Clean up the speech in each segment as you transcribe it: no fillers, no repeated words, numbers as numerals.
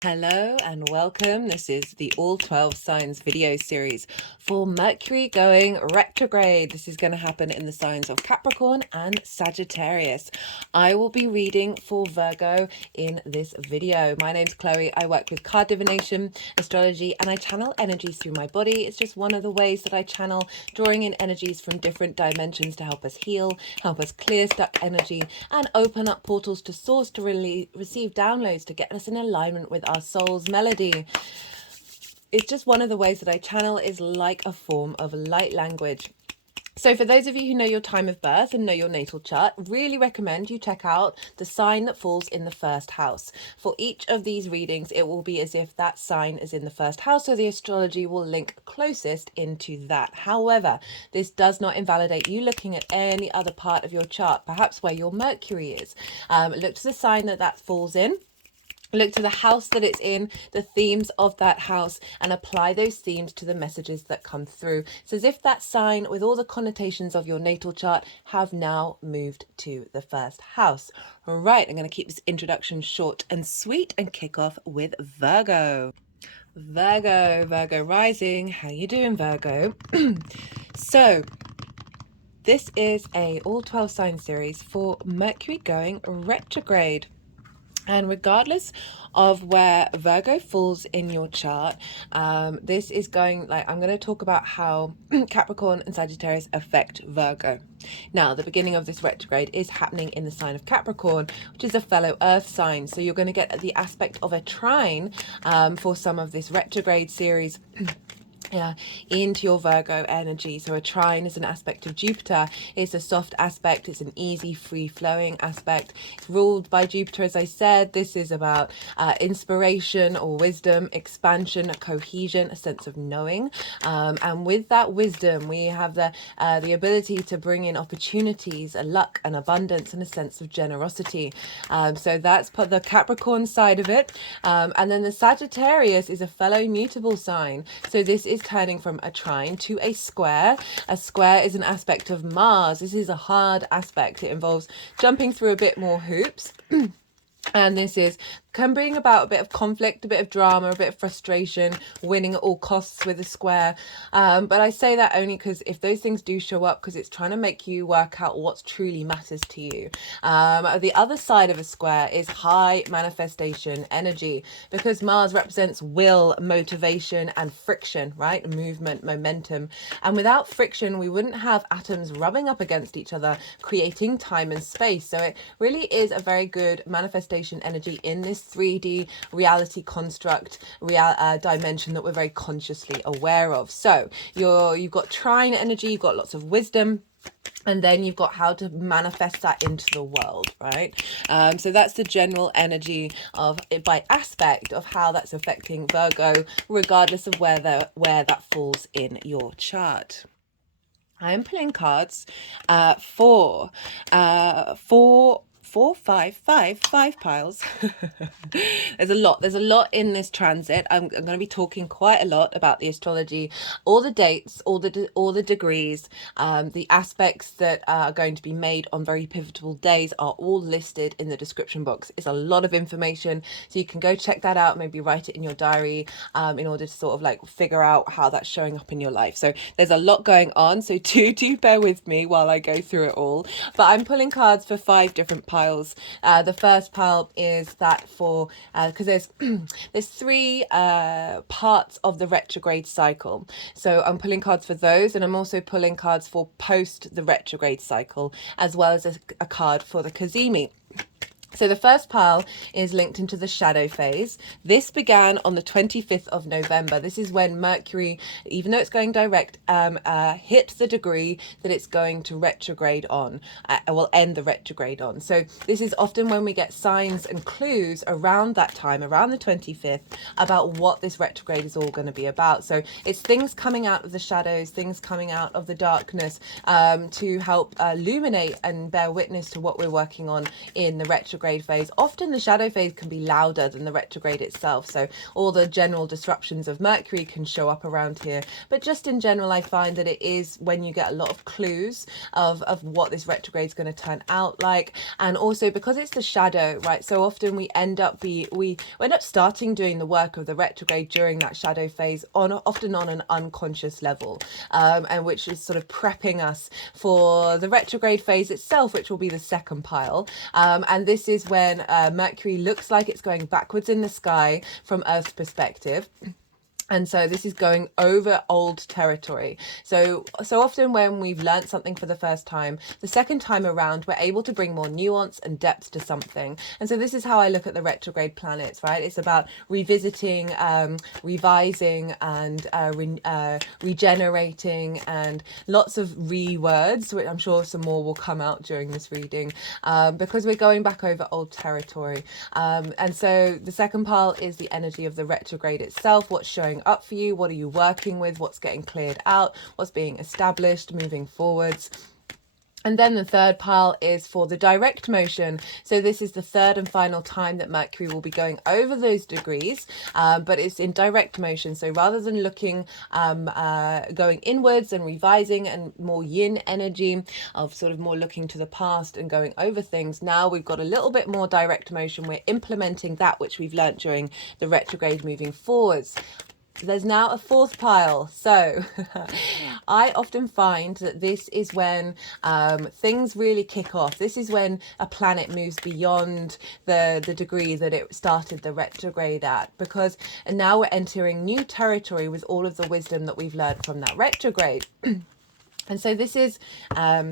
Hello and welcome. This is the All 12 Signs video series for Mercury going retrograde. This is going to happen in the signs of Capricorn and Sagittarius. I will be reading for Virgo in this video. My name's Chloe. I work with card divination, astrology, and I channel energies through my body. It's just one of the ways that I channel, drawing in energies from different dimensions to help us heal, help us clear stuck energy, and open up portals to source to receive downloads to get us in alignment with our soul's melody. It's just one of the ways that I channel, is like a form of light language. So for those of you who know your time of birth and know your natal chart, really recommend you check out the sign that falls in the first house. For each of these readings, it will be as if that sign is in the first house, so the astrology will link closest into that. However, this does not invalidate you looking at any other part of your chart, perhaps where your Mercury is. Look to the sign that falls in. Look to the house that it's in, the themes of that house, and apply those themes to the messages that come through. It's as if that sign, with all the connotations of your natal chart, have now moved to the first house. All right, I'm going to keep this introduction short and sweet and kick off with Virgo. Virgo rising. How you doing, Virgo? So, this is a all 12 sign series for Mercury going retrograde. And regardless of where Virgo falls in your chart, this is going, I'm going to talk about how Capricorn and Sagittarius affect Virgo. Now, the beginning of this retrograde is happening in the sign of Capricorn, which is a fellow earth sign. So you're going to get the aspect of a trine for some of this retrograde series. Into your Virgo energy. So a trine is an aspect of Jupiter. It's a soft aspect. It's an easy, free-flowing aspect. It's ruled by Jupiter, as I said. This is about inspiration or wisdom, expansion, cohesion, a sense of knowing. And with that wisdom, we have the ability to bring in opportunities, a luck, and abundance, and a sense of generosity. So that's the Capricorn side of it. And then the Sagittarius is a fellow mutable sign. So this is turning from a trine to a square. A square is an aspect of Mars. This is a hard aspect. It involves jumping through a bit more hoops. And this can bring about a bit of conflict, a bit of drama, a bit of frustration, winning at all costs with a square. But I say that only because if those things do show up, because it's trying to make you work out what truly matters to you. The other side of a square is high manifestation energy, because Mars represents will, motivation, and friction, right? Movement, momentum. And without friction, we wouldn't have atoms rubbing up against each other, creating time and space. So it really is a very good manifestation energy in this 3D reality construct, dimension that we're very consciously aware of. So you've got trine energy, you've got lots of wisdom, and then you've got how to manifest that into the world, right? So that's the general energy of it by aspect of how that's affecting Virgo, regardless of where that falls in your chart. I am pulling cards for 5 piles. There's a lot in this transit. I'm going to be talking quite a lot about the astrology, all the dates, all the degrees, the aspects that are going to be made on very pivotal days are all listed in the description box. It's a lot of information, so you can go check that out, maybe write it in your diary in order to sort of figure out how that's showing up in your life. So there's a lot going on, so do bear with me while I go through it all. But I'm pulling cards for 5 different piles. The first pile is that for because there's 3 parts of the retrograde cycle, so I'm pulling cards for those, and I'm also pulling cards for post the retrograde cycle, as well as a card for the Kazemi. So the first pile is linked into the shadow phase. This began on the 25th of November. This is when Mercury, even though it's going direct, hit the degree that it's going to retrograde on, will end the retrograde on. So this is often when we get signs and clues around that time, around the 25th, about what this retrograde is all going to be about. So it's things coming out of the shadows, things coming out of the darkness, to help illuminate and bear witness to what we're working on in the retrograde retrograde phase, often the shadow phase can be louder than the retrograde itself. So all the general disruptions of Mercury can show up around here. But just in general, I find that it is when you get a lot of clues of what this retrograde is going to turn out like. And also because it's the shadow, right? So often we end up starting doing the work of the retrograde during that shadow phase often on an unconscious level, and which is sort of prepping us for the retrograde phase itself, which will be the second pile. And this is when Mercury looks like it's going backwards in the sky from Earth's perspective. And so this is going over old territory. So often when we've learned something for the first time, the second time around, we're able to bring more nuance and depth to something. And so this is how I look at the retrograde planets, right? It's about revisiting, revising, and regenerating, and lots of words, which I'm sure some more will come out during this reading, because we're going back over old territory. And so the second pile is the energy of the retrograde itself, what's showing up for you, what are you working with, what's getting cleared out, what's being established, moving forwards. And then the third pile is for the direct motion. So this is the third and final time that Mercury will be going over those degrees, but it's in direct motion. So rather than looking, going inwards and revising and more yin energy of sort of more looking to the past and going over things, now we've got a little bit more direct motion. We're implementing that which we've learnt during the retrograde moving forwards. There's now a fourth pile. So I often find that this is when things really kick off. This is when a planet moves beyond the degree that it started the retrograde at, because now we're entering new territory with all of the wisdom that we've learned from that retrograde. And so this is okay,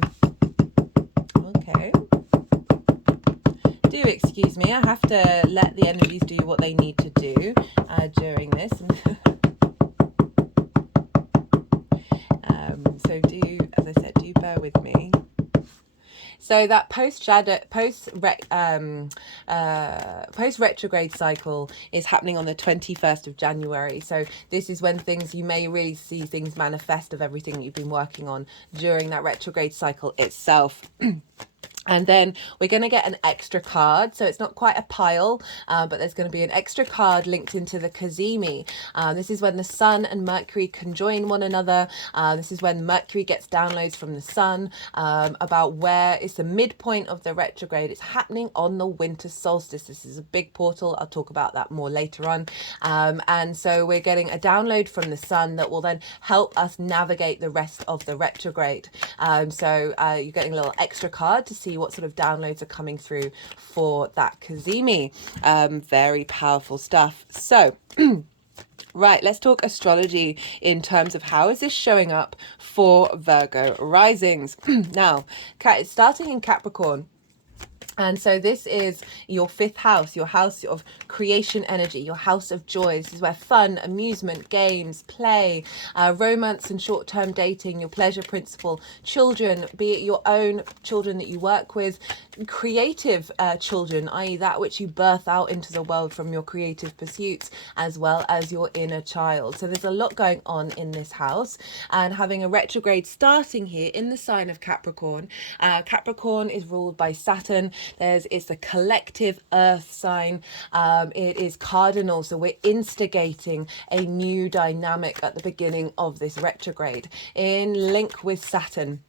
do excuse me, I have to let the energies do what they need to do during this. So do, as I said, do bear with me. So that post retrograde cycle is happening on the 21st of January. So this is when you may really see things manifest of everything that you've been working on during that retrograde cycle itself. And then we're going to get an extra card. So it's not quite a pile, but there's going to be an extra card linked into the Cazimi. This is when the Sun and Mercury conjoin one another. This is when Mercury gets downloads from the Sun about where it's the midpoint of the retrograde. It's happening on the winter solstice. This is a big portal. I'll talk about that more later on. And so we're getting a download from the Sun that will then help us navigate the rest of the retrograde. So you're getting a little extra card to see what sort of downloads are coming through for that Cazimi. Very powerful stuff. So right, let's talk astrology in terms of how is this showing up for Virgo risings. Now, starting in Capricorn. And so this is your fifth house, your house of creation energy, your house of joy. This is where fun, amusement, games, play, romance and short-term dating, your pleasure principle, children, be it your own children that you work with, creative children, i.e. that which you birth out into the world from your creative pursuits, as well as your inner child. So there's a lot going on in this house, and having a retrograde starting here in the sign of Capricorn. Capricorn is ruled by Saturn. It's a collective earth sign. It is cardinal, so we're instigating a new dynamic at the beginning of this retrograde in link with Saturn.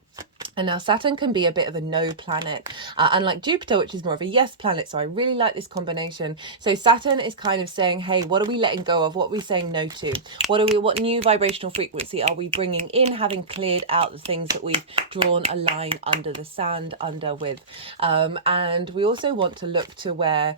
And now Saturn can be a bit of a no planet, unlike Jupiter, which is more of a yes planet. So I really like this combination. So Saturn is kind of saying, hey, what are we letting go of? What are we saying no to? What new vibrational frequency are we bringing in, having cleared out the things that we've drawn a line under the sand with? And we also want to look to where...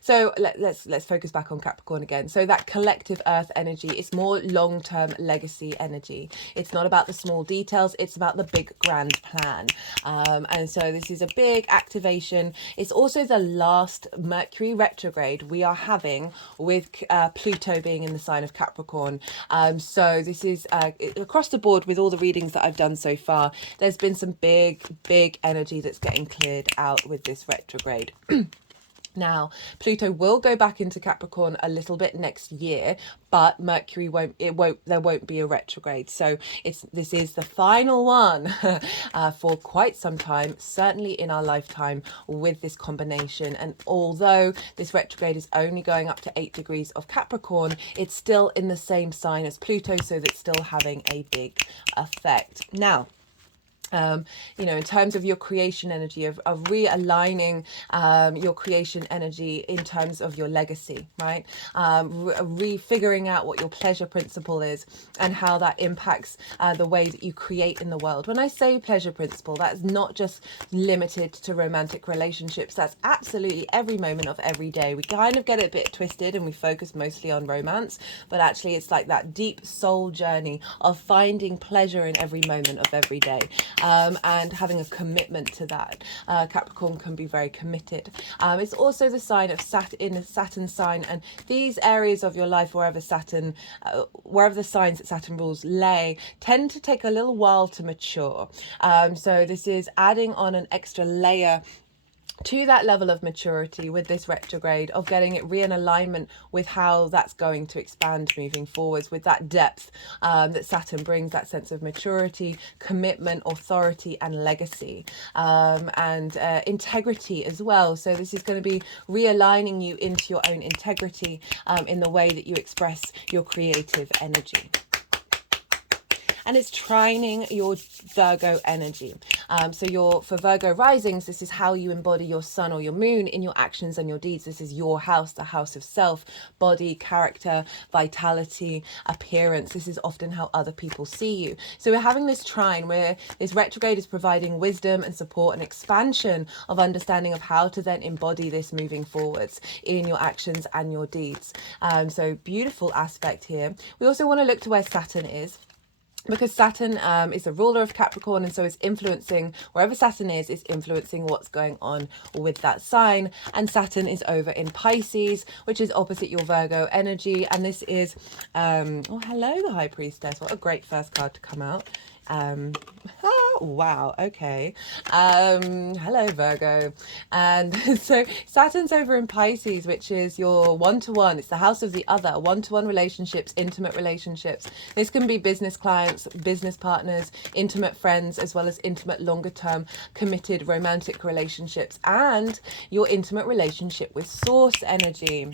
So let's focus back on Capricorn again. So that collective earth energy is more long-term legacy energy. It's not about the small details. It's about the big grand plan. And so this is a big activation. It's also the last Mercury retrograde we are having with Pluto being in the sign of Capricorn. So this is across the board with all the readings that I've done so far. There's been some big energy that's getting cleared out with this retrograde. Now, Pluto will go back into Capricorn a little bit next year, but Mercury there won't be a retrograde. So this is the final one for quite some time, certainly in our lifetime with this combination. And although this retrograde is only going up to 8 degrees of Capricorn, it's still in the same sign as Pluto, so that's still having a big effect. Now, in terms of your creation energy, of realigning your creation energy in terms of your legacy, right? Refiguring out what your pleasure principle is and how that impacts the way that you create in the world. When I say pleasure principle, that's not just limited to romantic relationships. That's absolutely every moment of every day. We kind of get it a bit twisted and we focus mostly on romance, but actually it's like that deep soul journey of finding pleasure in every moment of every day. And having a commitment to that. Capricorn can be very committed. It's also the sign of Saturn sign, and these areas of your life, wherever the signs that Saturn rules lay, tend to take a little while to mature. So this is adding on an extra layer to that level of maturity with this retrograde, of getting it in alignment with how that's going to expand moving forwards, with that depth that Saturn brings, that sense of maturity, commitment, authority and legacy, and integrity as well. So this is going to be realigning you into your own integrity in the way that you express your creative energy. And it's trining your Virgo energy. For Virgo risings, this is how you embody your sun or your moon in your actions and your deeds. This is your house, the house of self, body, character, vitality, appearance. This is often how other people see you. So we're having this trine where this retrograde is providing wisdom and support and expansion of understanding of how to then embody this moving forwards in your actions and your deeds. So beautiful aspect here. We also want to look to where Saturn is, because Saturn is the ruler of Capricorn, and so it's influencing, wherever Saturn is influencing what's going on with that sign. And Saturn is over in Pisces, which is opposite your Virgo energy. And this is, oh, hello, the High Priestess. What a great first card to come out. Wow, okay. Hello, Virgo. And so Saturn's over in Pisces, which is your one-to-one. It's the house of the other, one-to-one relationships, intimate relationships. This can be business clients, business partners, intimate friends, as well as intimate longer-term committed romantic relationships, and your intimate relationship with source energy.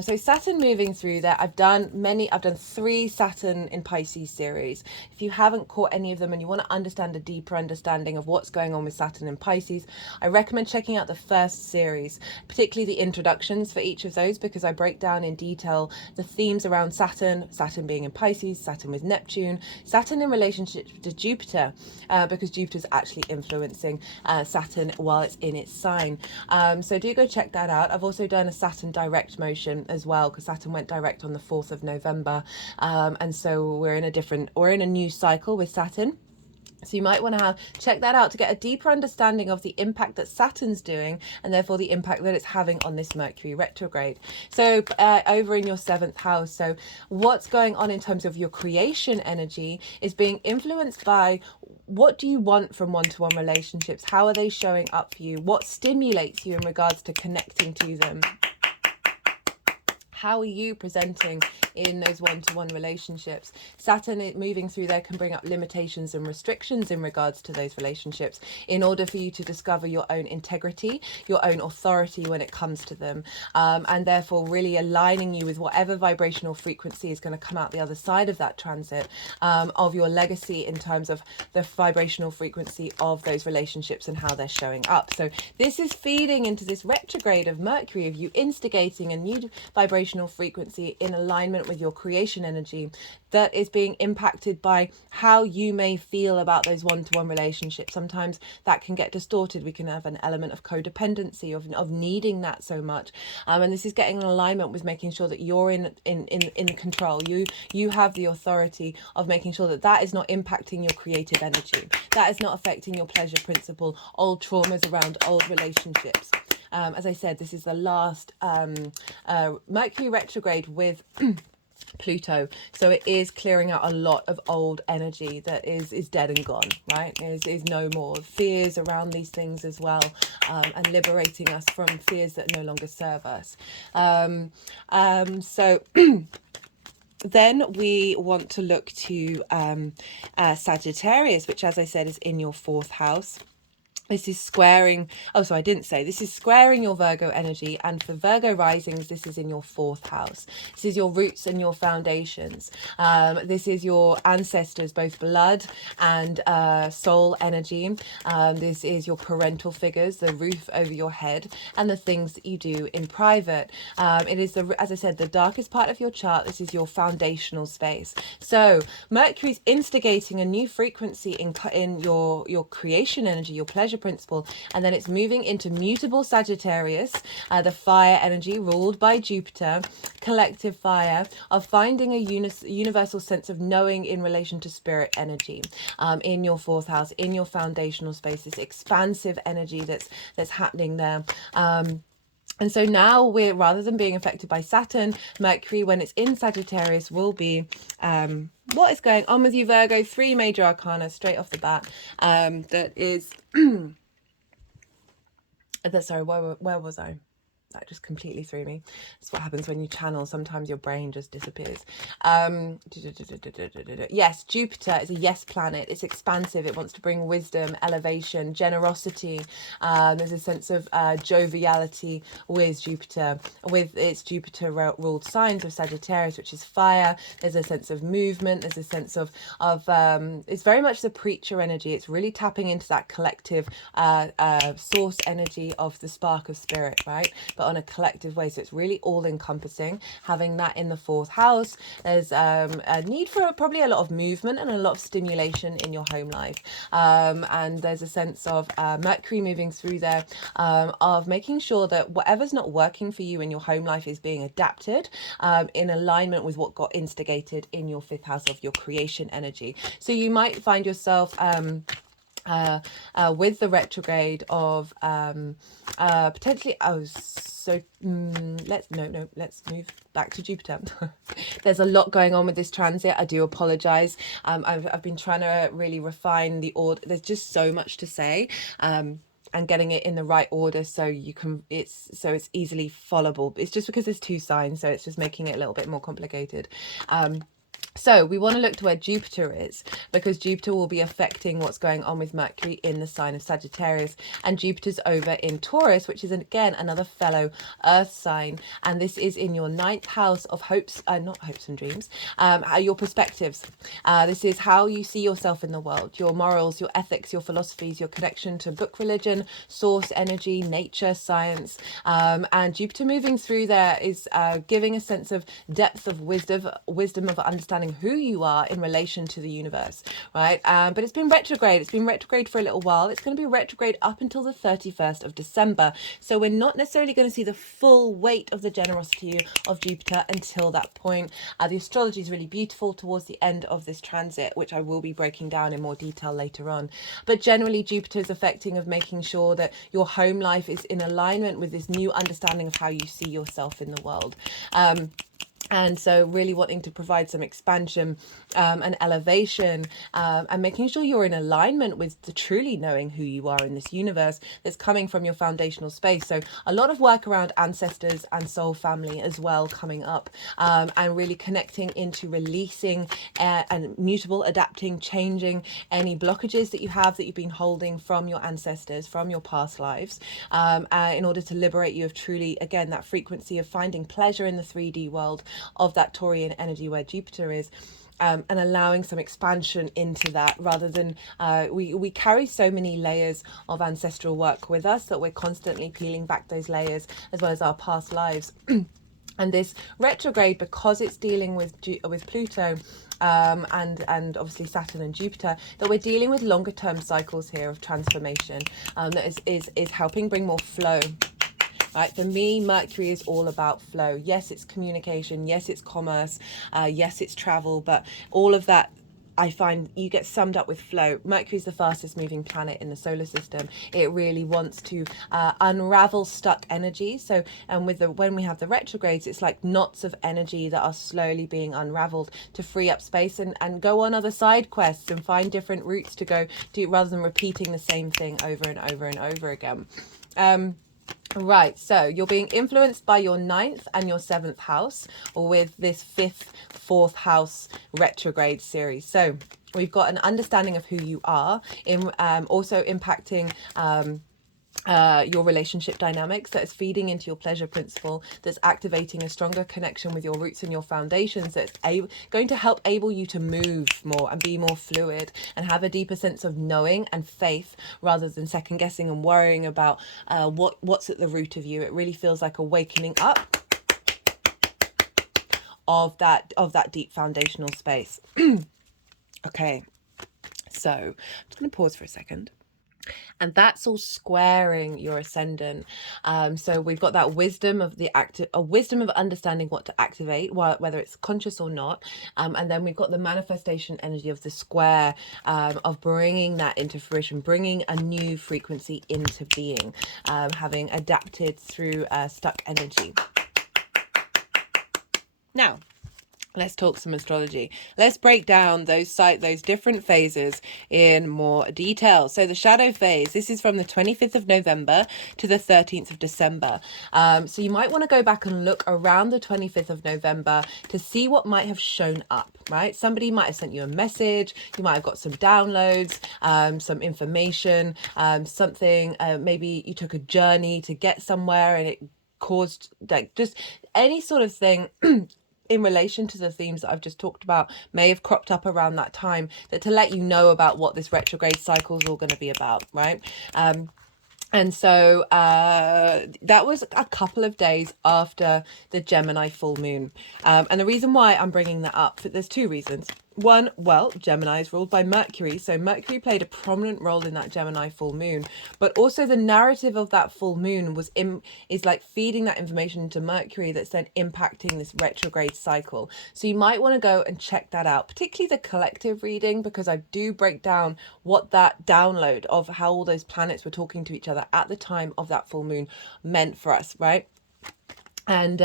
So Saturn moving through there. I've done 3 Saturn in Pisces series. If you haven't caught any of them and you want to understand a deeper understanding of what's going on with Saturn and Pisces, I recommend checking out the first series, particularly the introductions for each of those, because I break down in detail the themes around Saturn being in Pisces, Saturn with Neptune, Saturn in relationship to Jupiter, because Jupiter's actually influencing Saturn while it's in its sign. So do go check that out. I've also done a Saturn direct motion as well, because Saturn went direct on the 4th of November. And so we're in a new cycle with Saturn. So you might want to check that out to get a deeper understanding of the impact that Saturn's doing, and therefore the impact that it's having on this Mercury retrograde. So over in your 7th house, so what's going on in terms of your creation energy is being influenced by what do you want from one-to-one relationships? How are they showing up for you? What stimulates you in regards to connecting to them? How are you presenting in those one-to-one relationships? Saturn moving through there can bring up limitations and restrictions in regards to those relationships, in order for you to discover your own integrity, your own authority when it comes to them, and therefore really aligning you with whatever vibrational frequency is going to come out the other side of that transit, of your legacy in terms of the vibrational frequency of those relationships and how they're showing up. So this is feeding into this retrograde of Mercury, of you instigating a new vibrational frequency in alignment with your creation energy that is being impacted by how you may feel about those one-to-one relationships. Sometimes that can get distorted. We can have an element of codependency, of needing that so much, and this is getting in alignment with making sure that you're in control. You have the authority of making sure that that is not impacting your creative energy, that is not affecting your pleasure principle, old traumas around old relationships. As I said, this is the last Mercury retrograde with Pluto. So it is clearing out a lot of old energy that is dead and gone, right? Is no more. Fears around these things as well, and liberating us from fears that no longer serve us. So then we want to look to Sagittarius, which, as I said, is in your 4th house. This is squaring, oh, so I didn't say, this is squaring your Virgo energy. And for Virgo risings, this is in your 4th house. This is your roots and your foundations. This is your ancestors, both blood and soul energy. This is your parental figures, the roof over your head, and the things that you do in private. It is, as I said, the darkest part of your chart. This is your foundational space. So Mercury's instigating a new frequency in your creation energy, your pleasure principle, and then it's moving into mutable Sagittarius, the fire energy ruled by Jupiter, collective fire of finding a universal sense of knowing in relation to spirit energy, in your 4th house, in your foundational space, this expansive energy that's happening there. And so now we're, rather than being affected by Saturn, Mercury, when it's in Sagittarius, will be, what is going on with you, Virgo? 3 major arcana straight off the bat. That is, sorry, where was I? That just completely threw me. That's what happens when you channel. Sometimes your brain just disappears. Yes, Jupiter is a yes planet. It's expansive. It wants to bring wisdom, elevation, generosity. There's a sense of joviality with Jupiter. With its Jupiter-ruled signs of Sagittarius, which is fire. There's a sense of movement. There's a sense of it's very much the preacher energy. It's really tapping into that collective source energy of the spark of spirit, right? But on a collective way. So it's really all encompassing. Having that in the 4th house, there's a need for probably a lot of movement and a lot of stimulation in your home life. And there's a sense of Mercury moving through there, of making sure that whatever's not working for you in your home life is being adapted in alignment with what got instigated in your 5th house of your creation energy. So you might find yourself with the retrograde of potentially, let's move back to Jupiter. There's a lot going on with this transit. I do apologize. I've been trying to really refine the order. There's just so much to say, and getting it in the right order so you can, it's easily followable. It's just because there's 2 signs, so it's just making it a little bit more complicated. So we want to look to where Jupiter is, because Jupiter will be affecting what's going on with Mercury in the sign of Sagittarius, and Jupiter's over in Taurus, which is again another fellow earth sign, and this is in your 9th house of hopes, not hopes and dreams, your perspectives. This is how you see yourself in the world, your morals, your ethics, your philosophies, your connection to book religion, source energy, nature, science, and Jupiter moving through there is giving a sense of depth of wisdom of understanding who you are in relation to the universe, right? But it's been retrograde. It's been retrograde for a little while. It's going to be retrograde up until the 31st of December. So we're not necessarily going to see the full weight of the generosity of Jupiter until that point. The astrology is really beautiful towards the end of this transit, which I will be breaking down in more detail later on. But generally, Jupiter is affecting of making sure that your home life is in alignment with this new understanding of how you see yourself in the world. And so really wanting to provide some expansion and elevation, and making sure you're in alignment with the truly knowing who you are in this universe that's coming from your foundational space. So a lot of work around ancestors and soul family as well coming up, and really connecting into releasing and mutable, adapting, changing any blockages that you have that you've been holding from your ancestors, from your past lives, in order to liberate you of truly, again, that frequency of finding pleasure in the 3D world of that Taurian energy where Jupiter is, and allowing some expansion into that, rather than we carry so many layers of ancestral work with us that we're constantly peeling back those layers, as well as our past lives. And this retrograde, because it's dealing with Pluto, and obviously Saturn and Jupiter, that we're dealing with longer term cycles here of transformation, that is helping bring more flow. Right, for me, Mercury is all about flow. Yes, it's communication. Yes, it's commerce. Yes, it's travel. But all of that I find you get summed up with flow. Mercury's the fastest moving planet in the solar system. It really wants to unravel stuck energy. So, and when we have the retrogrades, it's like knots of energy that are slowly being unraveled to free up space and go on other side quests and find different routes to go to, rather than repeating the same thing over and over and over again. Right, so you're being influenced by your 9th and your 7th house, or with this 5th, 4th house retrograde series. So we've got an understanding of who you are, also impacting your relationship dynamics, that is feeding into your pleasure principle, that's activating a stronger connection with your roots and your foundations, that's going to help able you to move more and be more fluid and have a deeper sense of knowing and faith, rather than second guessing and worrying about what's at the root of you. It really feels like a wakening up of that deep foundational space. Okay, so I'm just going to pause for a second. And that's all squaring your ascendant. So we've got that wisdom of wisdom of understanding what to activate, whether it's conscious or not. And then we've got the manifestation energy of the square, of bringing that into fruition, bringing a new frequency into being, having adapted through stuck energy. Now, let's talk some astrology. Let's break down those different phases in more detail. So the shadow phase, this is from the 25th of November to the 13th of December. So you might want to go back and look around the 25th of November to see what might have shown up, right? Somebody might have sent you a message. You might have got some downloads, some information, something, maybe you took a journey to get somewhere and it caused like just any sort of thing in relation to the themes that I've just talked about may have cropped up around that time, that to let you know about what this retrograde cycle is all going to be about, right? And so that was a couple of days after the Gemini full moon. And the reason why I'm bringing that up, there's two reasons. One, well, Gemini is ruled by Mercury, so Mercury played a prominent role in that Gemini full moon, but also the narrative of that full moon is like feeding that information into Mercury that's then impacting this retrograde cycle. So you might want to go and check that out, particularly the collective reading, because I do break down what that download of how all those planets were talking to each other at the time of that full moon meant for us, right? And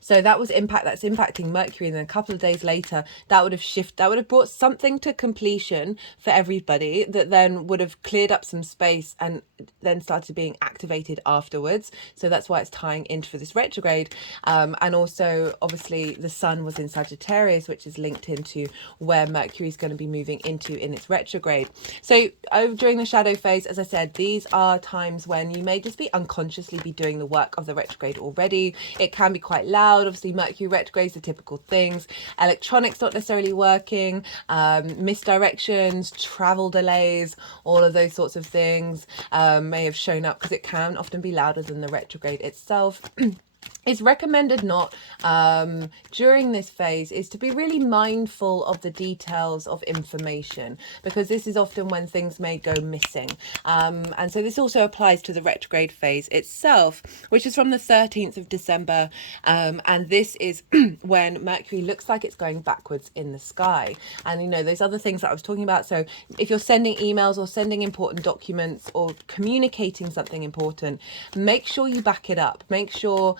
so that's impacting Mercury, and then a couple of days later that would have brought something to completion for everybody, that then would have cleared up some space and then started being activated afterwards. So that's why it's tying into for this retrograde. And also obviously the sun was in Sagittarius, which is linked into where Mercury is going to be moving into in its retrograde. So during the shadow phase, as I said, these are times when you may just be unconsciously be doing the work of the retrograde already. It can be quite loud. Obviously, Mercury retrograde is the typical things. Electronics not necessarily working, misdirections, travel delays, all of those sorts of things may have shown up, because it can often be louder than the retrograde itself. It's recommended not during this phase is to be really mindful of the details of information, because this is often when things may go missing. And so this also applies to the retrograde phase itself, which is from the 13th of December. And this is when Mercury looks like it's going backwards in the sky. And, you know, those other things that I was talking about. So if you're sending emails or sending important documents or communicating something important, make sure you back it up. Make sure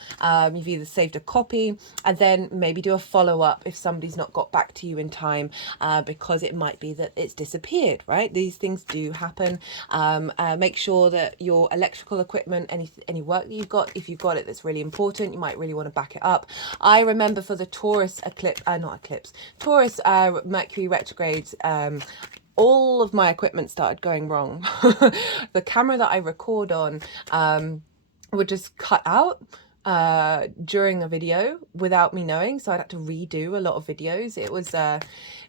you've either saved a copy, and then maybe do a follow-up if somebody's not got back to you in time, because it might be that it's disappeared, right? These things do happen. Make sure that your electrical equipment, any work that you've got, if you've got it that's really important, you might really want to back it up. I remember for the Taurus Taurus Mercury retrogrades, all of my equipment started going wrong. The camera that I record on would just cut out during a video without me knowing, so I'd have to redo a lot of videos. It was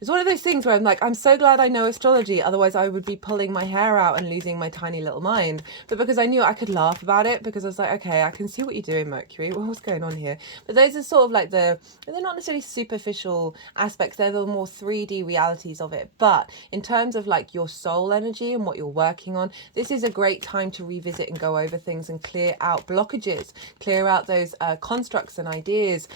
one of those things where I'm like, I'm so glad I know astrology, otherwise I would be pulling my hair out and losing my tiny little mind. But because I knew I could laugh about it, because I was like, okay, I can see what you're doing, Mercury, what's going on here? But those are sort of like they're not necessarily superficial aspects, they're the more 3D realities of it. But in terms of like your soul energy and what you're working on, this is a great time to revisit and go over things and clear out blockages, clear out those constructs and ideas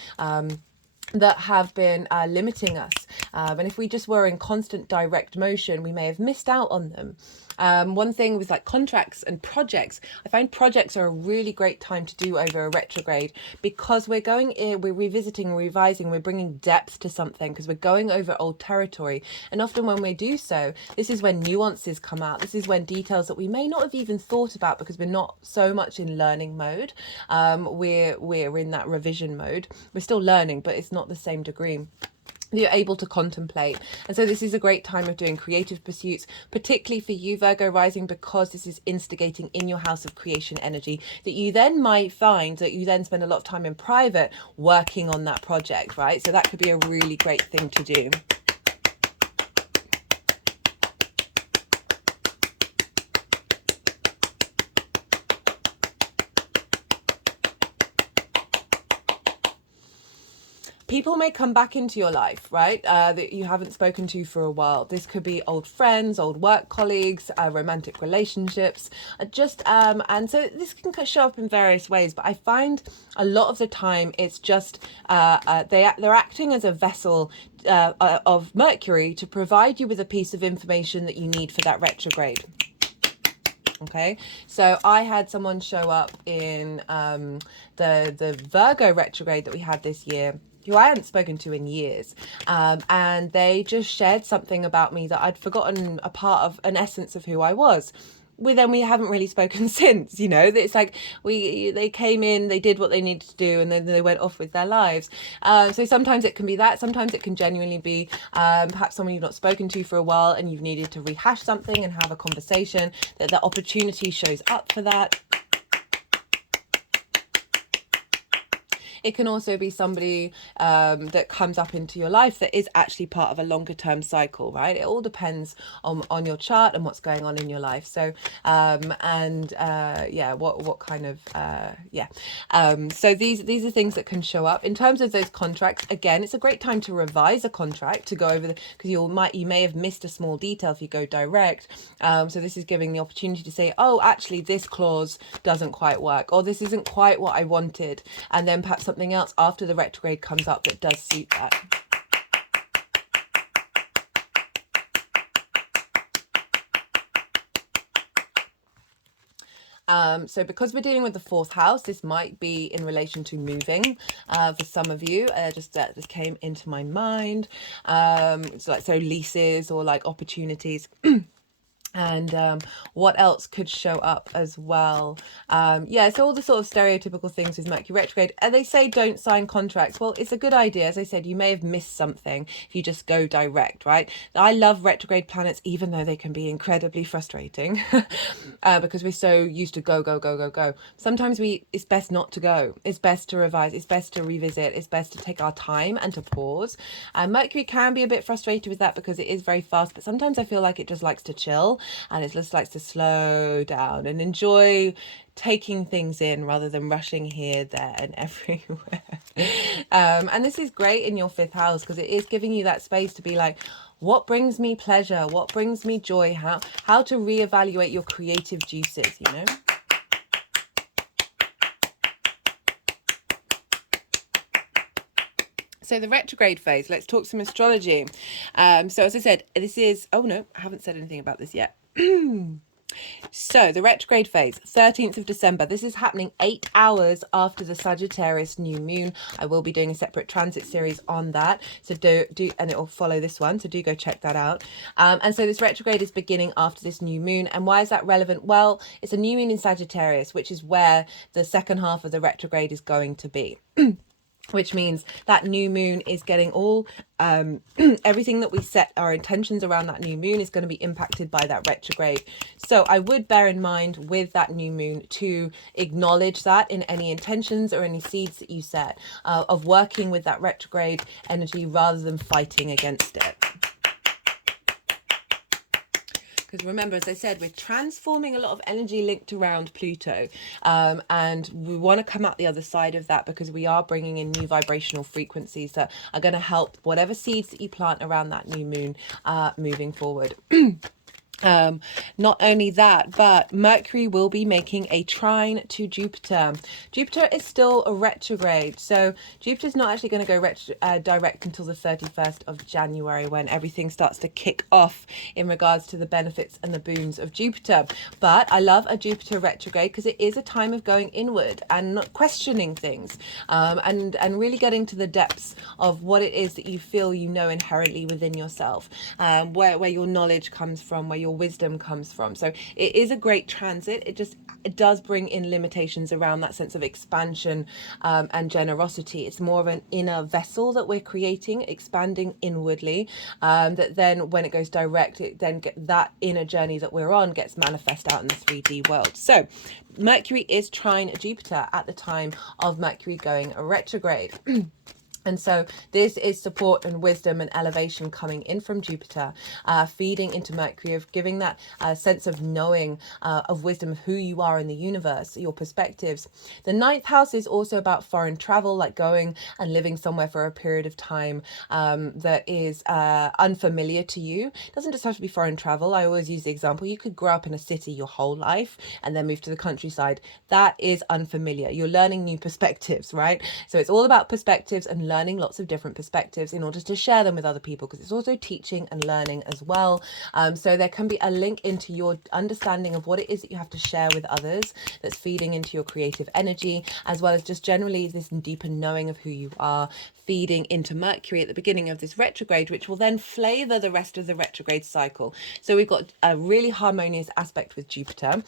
that have been limiting us. And if we just were in constant direct motion, we may have missed out on them. One thing with like contracts and projects, I find projects are a really great time to do over a retrograde, because we're going in, we're revisiting, revising, we're bringing depth to something, because we're going over old territory. And often when we do so, this is when nuances come out. This is when details that we may not have even thought about, because we're not so much in learning mode. We're in that revision mode. We're still learning, but it's not the same degree. You're able to contemplate. And so this is a great time of doing creative pursuits, particularly for you, Virgo rising, because this is instigating in your house of creation energy, that you then might find that you then spend a lot of time in private working on that project, right? So that could be a really great thing to do. People may come back into your life, right, that you haven't spoken to for a while. This could be old friends, old work colleagues, romantic relationships, and so this can show up in various ways. But I find a lot of the time it's just they're acting as a vessel of Mercury to provide you with a piece of information that you need for that retrograde. Okay, so I had someone show up in the Virgo retrograde that we had this year, who I hadn't spoken to in years, and they just shared something about me that I'd forgotten a part of, an essence of who I was. Then we haven't really spoken since, you know. It's like they came in, they did what they needed to do, and then they went off with their lives. So sometimes it can be that, sometimes it can genuinely be perhaps someone you've not spoken to for a while and you've needed to rehash something and have a conversation, that the opportunity shows up for that. It can also be somebody that comes up into your life that is actually part of a longer term cycle, right? It all depends on your chart and what's going on in your life. So, what kind of, so these are things that can show up. In terms of those contracts, again, it's a great time to revise a contract, to go over because you may have missed a small detail if you go direct. So this is giving the opportunity to say, oh, actually this clause doesn't quite work, or this isn't quite what I wanted. And then perhaps something else after the retrograde comes up that does suit that. So because we're dealing with the fourth house, this might be in relation to moving for some of you. Just came into my mind. So leases or like opportunities. And what else could show up as well? So all the sort of stereotypical things with Mercury retrograde. And they say don't sign contracts. Well, it's a good idea. As I said, you may have missed something if you just go direct, right? I love retrograde planets, even though they can be incredibly frustrating because we're so used to go, go, go, go, go. Sometimes it's best not to go. It's best to revise. It's best to revisit. It's best to take our time and to pause. Mercury can be a bit frustrated with that because it is very fast, but sometimes I feel like it just likes to chill. And it just likes to slow down and enjoy taking things in rather than rushing here, there and everywhere. And this is great in your fifth house because it is giving you that space to be like, what brings me pleasure? What brings me joy? How to reevaluate your creative juices, you know? So the retrograde phase, let's talk some astrology. So as I said, this is, oh no, I haven't said anything about this yet. So the retrograde phase, 13th of December. This is happening 8 hours after the Sagittarius new moon. I will be doing a separate transit series on that. So do and it will follow this one. So do go check that out. And so this retrograde is beginning after this new moon. And why is that relevant? Well, it's a new moon in Sagittarius, which is where the second half of the retrograde is going to be. Which means that new moon is getting all everything that we set our intentions around that new moon is going to be impacted by that retrograde. So I would bear in mind with that new moon to acknowledge that in any intentions or any seeds that you set of working with that retrograde energy rather than fighting against it. Because remember, as I said, we're transforming a lot of energy linked around Pluto. And we want to come out the other side of that because we are bringing in new vibrational frequencies that are going to help whatever seeds that you plant around that new moon moving forward. Not only that, but Mercury will be making a trine to Jupiter. Jupiter is still a retrograde, so Jupiter's not actually going to go direct until the 31st of January, when everything starts to kick off in regards to the benefits and the boons of Jupiter. But I love a Jupiter retrograde because it is a time of going inward and not questioning things, and really getting to the depths of what it is that you feel you know inherently within yourself, where your knowledge comes from, where your wisdom comes from. So it is a great transit. It does bring in limitations around that sense of expansion, and generosity. It's more of an inner vessel that we're creating, expanding inwardly, that then when it goes direct, that inner journey that we're on gets manifest out in the 3D world. So Mercury is trine Jupiter at the time of Mercury going retrograde. And so this is support and wisdom and elevation coming in from Jupiter, feeding into Mercury, of giving that sense of knowing, of wisdom of who you are in the universe, your perspectives. The ninth house is also about foreign travel, like going and living somewhere for a period of time that is unfamiliar to you. It doesn't just have to be foreign travel. I always use the example, you could grow up in a city your whole life and then move to the countryside. That is unfamiliar. You're learning new perspectives, right? So it's all about perspectives and learning lots of different perspectives in order to share them with other people, because it's also teaching and learning as well. So there can be a link into your understanding of what it is that you have to share with others that's feeding into your creative energy, as well as just generally this deeper knowing of who you are, feeding into Mercury at the beginning of this retrograde, which will then flavor the rest of the retrograde cycle. So we've got a really harmonious aspect with Jupiter.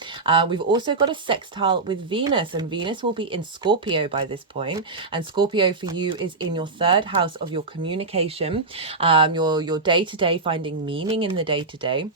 We've also got a sextile with Venus, and Venus will be in Scorpio by this point. And Scorpio for you is in your third house of your communication, your day-to-day, finding meaning in the day-to-day.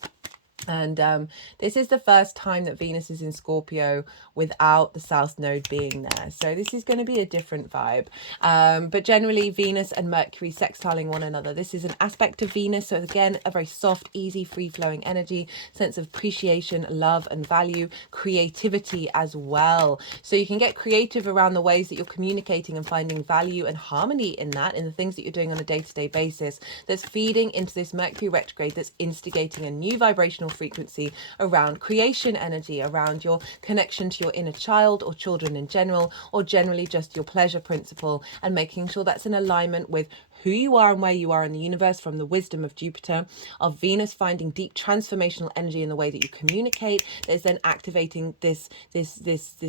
And this is the first time that Venus is in Scorpio without the South Node being there. So this is going to be a different vibe. But generally, Venus and Mercury sextiling one another. This is an aspect of Venus. So again, a very soft, easy, free-flowing energy, sense of appreciation, love and value, creativity as well. So you can get creative around the ways that you're communicating and finding value and harmony in that, in the things that you're doing on a day-to-day basis, that's feeding into this Mercury retrograde, that's instigating a new vibrational frequency around creation energy, around your connection to your inner child or children in general, or generally just your pleasure principle, and making sure that's in alignment with who you are and where you are in the universe, from the wisdom of Jupiter, of Venus finding deep transformational energy in the way that you communicate. There's then activating this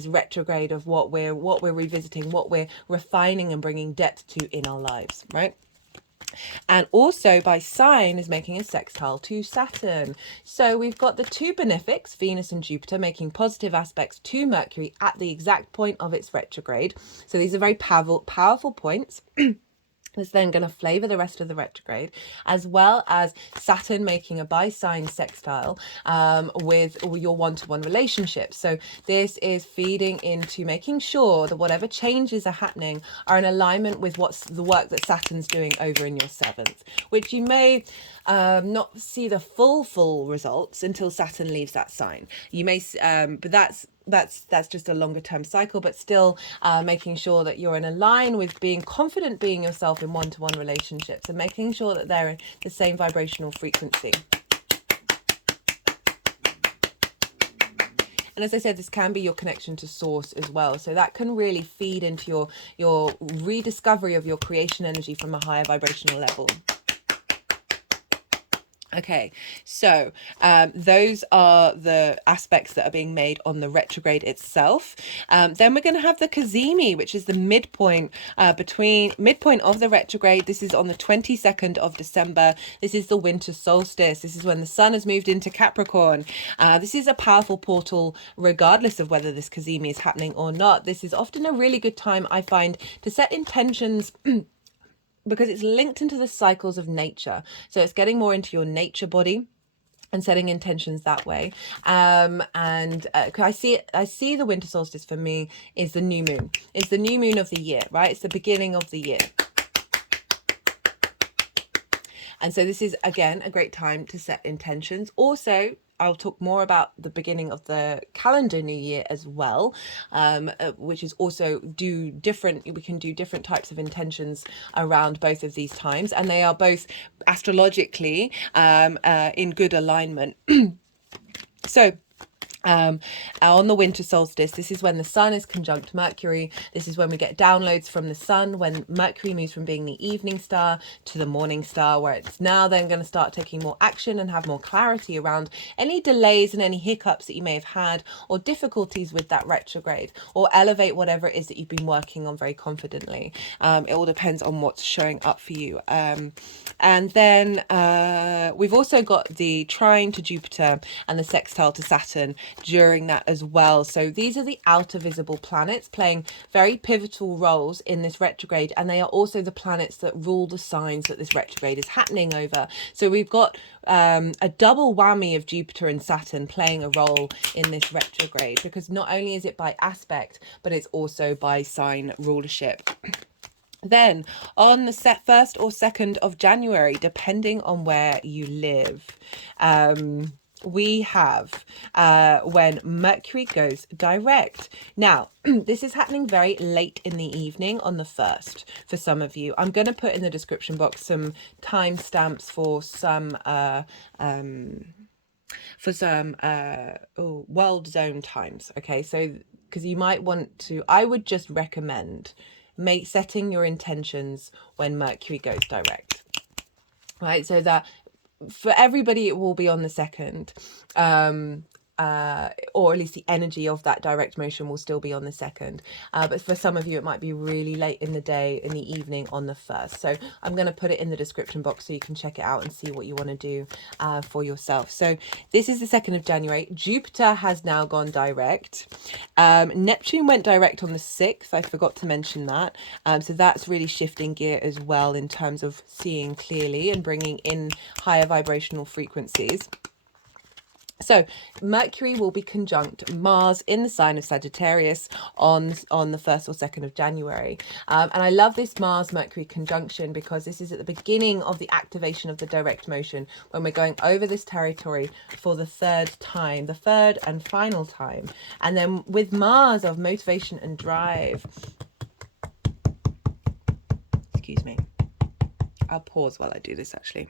retrograde of what we're revisiting, what we're refining and bringing depth to in our lives, right? And also by sign is making a sextile to Saturn. So we've got the two benefics, Venus and Jupiter, making positive aspects to Mercury at the exact point of its retrograde. So these are very powerful points. Is then going to flavor the rest of the retrograde, as well as Saturn making a by-sign sextile with your one-to-one relationships. So this is feeding into making sure that whatever changes are happening are in alignment with what's the work that Saturn's doing over in your seventh, which you may not see the full results until Saturn leaves that sign. You may, but that's just a longer term cycle, but still making sure that you're in a line with being confident being yourself in one-to-one relationships, and making sure that they're in the same vibrational frequency. And as I said, this can be your connection to source as well. So that can really feed into your rediscovery of your creation energy from a higher vibrational level. Okay, so those are the aspects that are being made on the retrograde itself. Then we're going to have the cazimi, which is the midpoint of the retrograde. This is on the 22nd of December. This is the winter solstice. This is when the sun has moved into Capricorn. This is a powerful portal, regardless of whether this cazimi is happening or not. This is often a really good time, I find, to set intentions because it's linked into the cycles of nature. So it's getting more into your nature body and setting intentions that way. I see the winter solstice for me is the new moon. It's the new moon of the year, right? It's the beginning of the year. And so this is, again, a great time to set intentions. Also, I'll talk more about the beginning of the calendar new year as well, which is also we can do different types of intentions around both of these times. And they are both astrologically in good alignment. So on the winter solstice, this is when the sun is conjunct Mercury. This is when we get downloads from the sun, when Mercury moves from being the evening star to the morning star, where it's now then going to start taking more action and have more clarity around any delays and any hiccups that you may have had, or difficulties with that retrograde, or elevate whatever it is that you've been working on very confidently. It all depends on what's showing up for you. And then we've also got the trine to Jupiter and the sextile to Saturn during that as well. So these are the outer visible planets playing very pivotal roles in this retrograde, and they are also the planets that rule the signs that this retrograde is happening over. So we've got a double whammy of Jupiter and Saturn playing a role in this retrograde, because not only is it by aspect, but it's also by sign rulership. Then on the 1st or 2nd of January, depending on where you live, we have when Mercury goes direct. Now, this is happening very late in the evening on the 1st for some of you. I'm going to put in the description box some timestamps for some world zone times. Okay, so because you might want to, I would just recommend setting your intentions when Mercury goes direct, right? So that for everybody it will be on the 2nd, or at least the energy of that direct motion will still be on the 2nd, but for some of you it might be really late in the day, in the evening on the 1st. So I'm going to put it in the description box so you can check it out and see what you want to do for yourself. So this is the 2nd of January. Jupiter has now gone direct. Neptune went direct on the 6th. I forgot to mention that. So that's really shifting gear as well in terms of seeing clearly and bringing in higher vibrational frequencies. So Mercury will be conjunct Mars in the sign of Sagittarius on the 1st or 2nd of January. And I love this Mars-Mercury conjunction because this is at the beginning of the activation of the direct motion, when we're going over this territory for the 3rd time, the 3rd and final time. And then with Mars of motivation and drive, excuse me, I'll pause while I do this actually.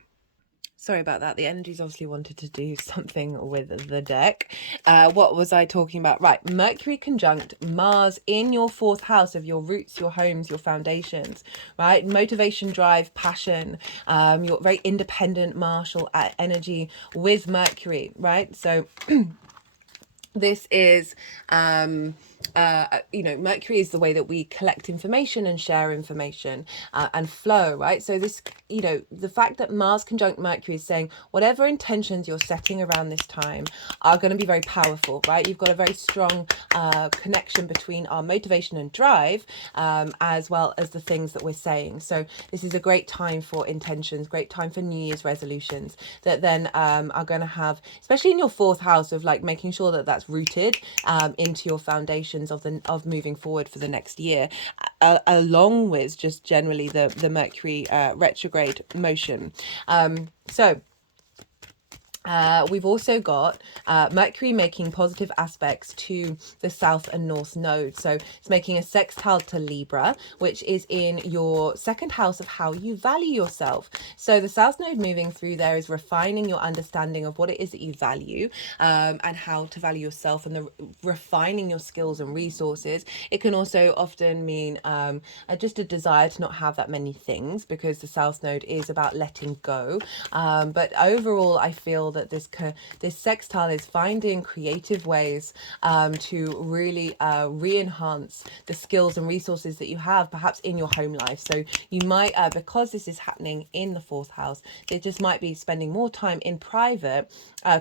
Sorry about that. The energies obviously wanted to do something with the deck. What was I talking about? Right. Mercury conjunct Mars in your 4th house of your roots, your homes, your foundations, right? Motivation, drive, passion, your very independent martial energy with Mercury, right? So this is, Mercury is the way that we collect information and share information and flow, right? So this, the fact that Mars conjunct Mercury is saying whatever intentions you're setting around this time are going to be very powerful, right? You've got a very strong connection between our motivation and drive, as well as the things that we're saying. So this is a great time for intentions, great time for New Year's resolutions that then are going to have, especially in your 4th house, of like making sure that that's rooted into your foundations of moving forward for the next year, along with just generally the Mercury retrograde motion. We've also got Mercury making positive aspects to the South and North node. So it's making a sextile to Libra, which is in your 2nd house of how you value yourself. So the South node moving through there is refining your understanding of what it is that you value, and how to value yourself, and refining your skills and resources. It can also often mean just a desire to not have that many things, because the South node is about letting go. But overall, I feel that this sextile is finding creative ways to really re-enhance the skills and resources that you have perhaps in your home life. So you might, because this is happening in the 4th house, it just might be spending more time in private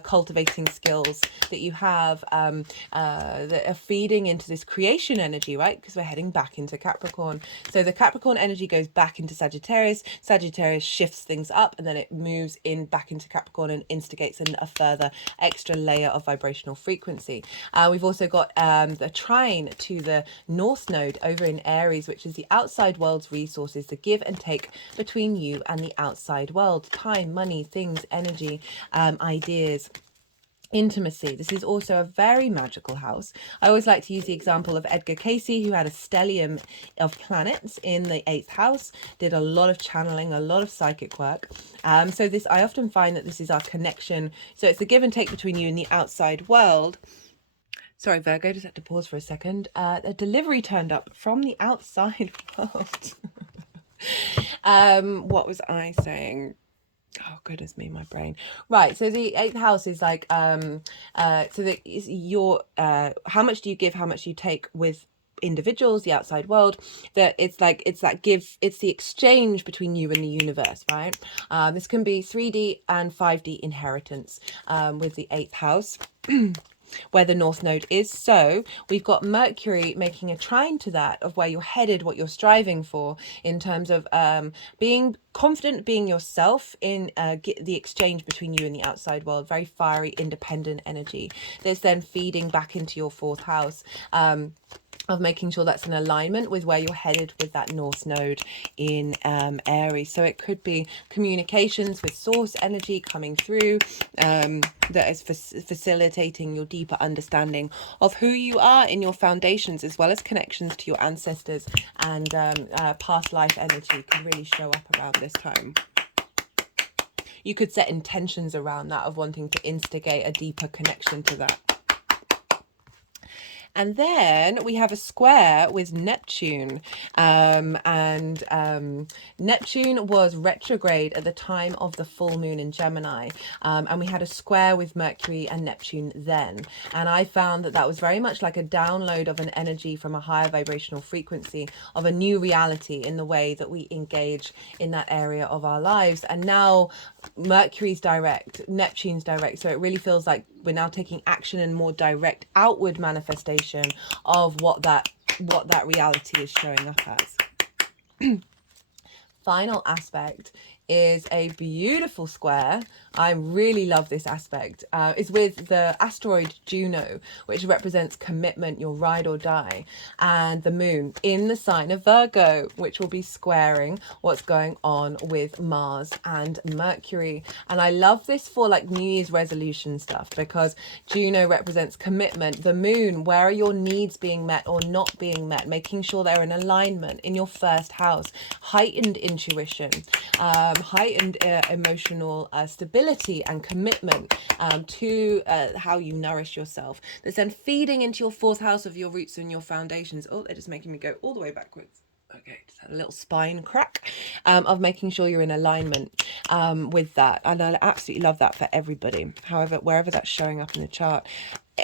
cultivating skills that you have that are feeding into this creation energy, right? Because we're heading back into Capricorn. So the Capricorn energy goes back into Sagittarius. Sagittarius shifts things up, and then it moves in back into Capricorn and instigates a further extra layer of vibrational frequency. We've also got the trine to the North node over in Aries, which is the outside world's resources, the give and take between you and the outside world, time, money, things, energy, ideas. intimacy. This is also a very magical house. I always like to use the example of Edgar Cayce, who had a stellium of planets in the 8th house, did a lot of channeling, a lot of psychic work. So this, I often find that this is our connection. So it's the give and take between you and the outside world. Sorry, Virgo, just had to pause for a second. A delivery turned up from the outside world. What was I saying? Oh goodness me, my brain. Right, so the 8th house is like so that is your how much do you give, how much you take with individuals, the outside world. That it's like, it's that give, it's the exchange between you and the universe, right? This can be 3D and 5D inheritance with the 8th house. Where the North Node is. So we've got Mercury making a trine to that of where you're headed, what you're striving for in terms of being confident, being yourself in the exchange between you and the outside world. Very fiery, independent energy that's then feeding back into your 4th house. Of making sure that's in alignment with where you're headed with that North Node in Aries. So it could be communications with source energy coming through that is facilitating your deeper understanding of who you are in your foundations, as well as connections to your ancestors, and past life energy can really show up around this time. You could set intentions around that of wanting to instigate a deeper connection to that. And then we have a square with Neptune. Neptune was retrograde at the time of the full moon in Gemini. And we had a square with Mercury and Neptune then. And I found that that was very much like a download of an energy from a higher vibrational frequency of a new reality in the way that we engage in that area of our lives. And now Mercury's direct, Neptune's direct. So it really feels like we're now taking action and more direct outward manifestation of what that reality is showing up as. Final aspect is a beautiful square. I really love this aspect. It's with the asteroid Juno, which represents commitment, your ride or die, and the moon in the sign of Virgo, which will be squaring what's going on with Mars and Mercury. And I love this for like New Year's resolution stuff, because Juno represents commitment. The moon, where are your needs being met or not being met, making sure they're in alignment in your 1st house. Heightened intuition, heightened emotional stability and commitment to how you nourish yourself. That's then feeding into your 4th house of your roots and your foundations. Oh, they're just making me go all the way backwards. Okay, just had a little spine crack of making sure you're in alignment with that. And I absolutely love that for everybody, however, wherever that's showing up in the chart.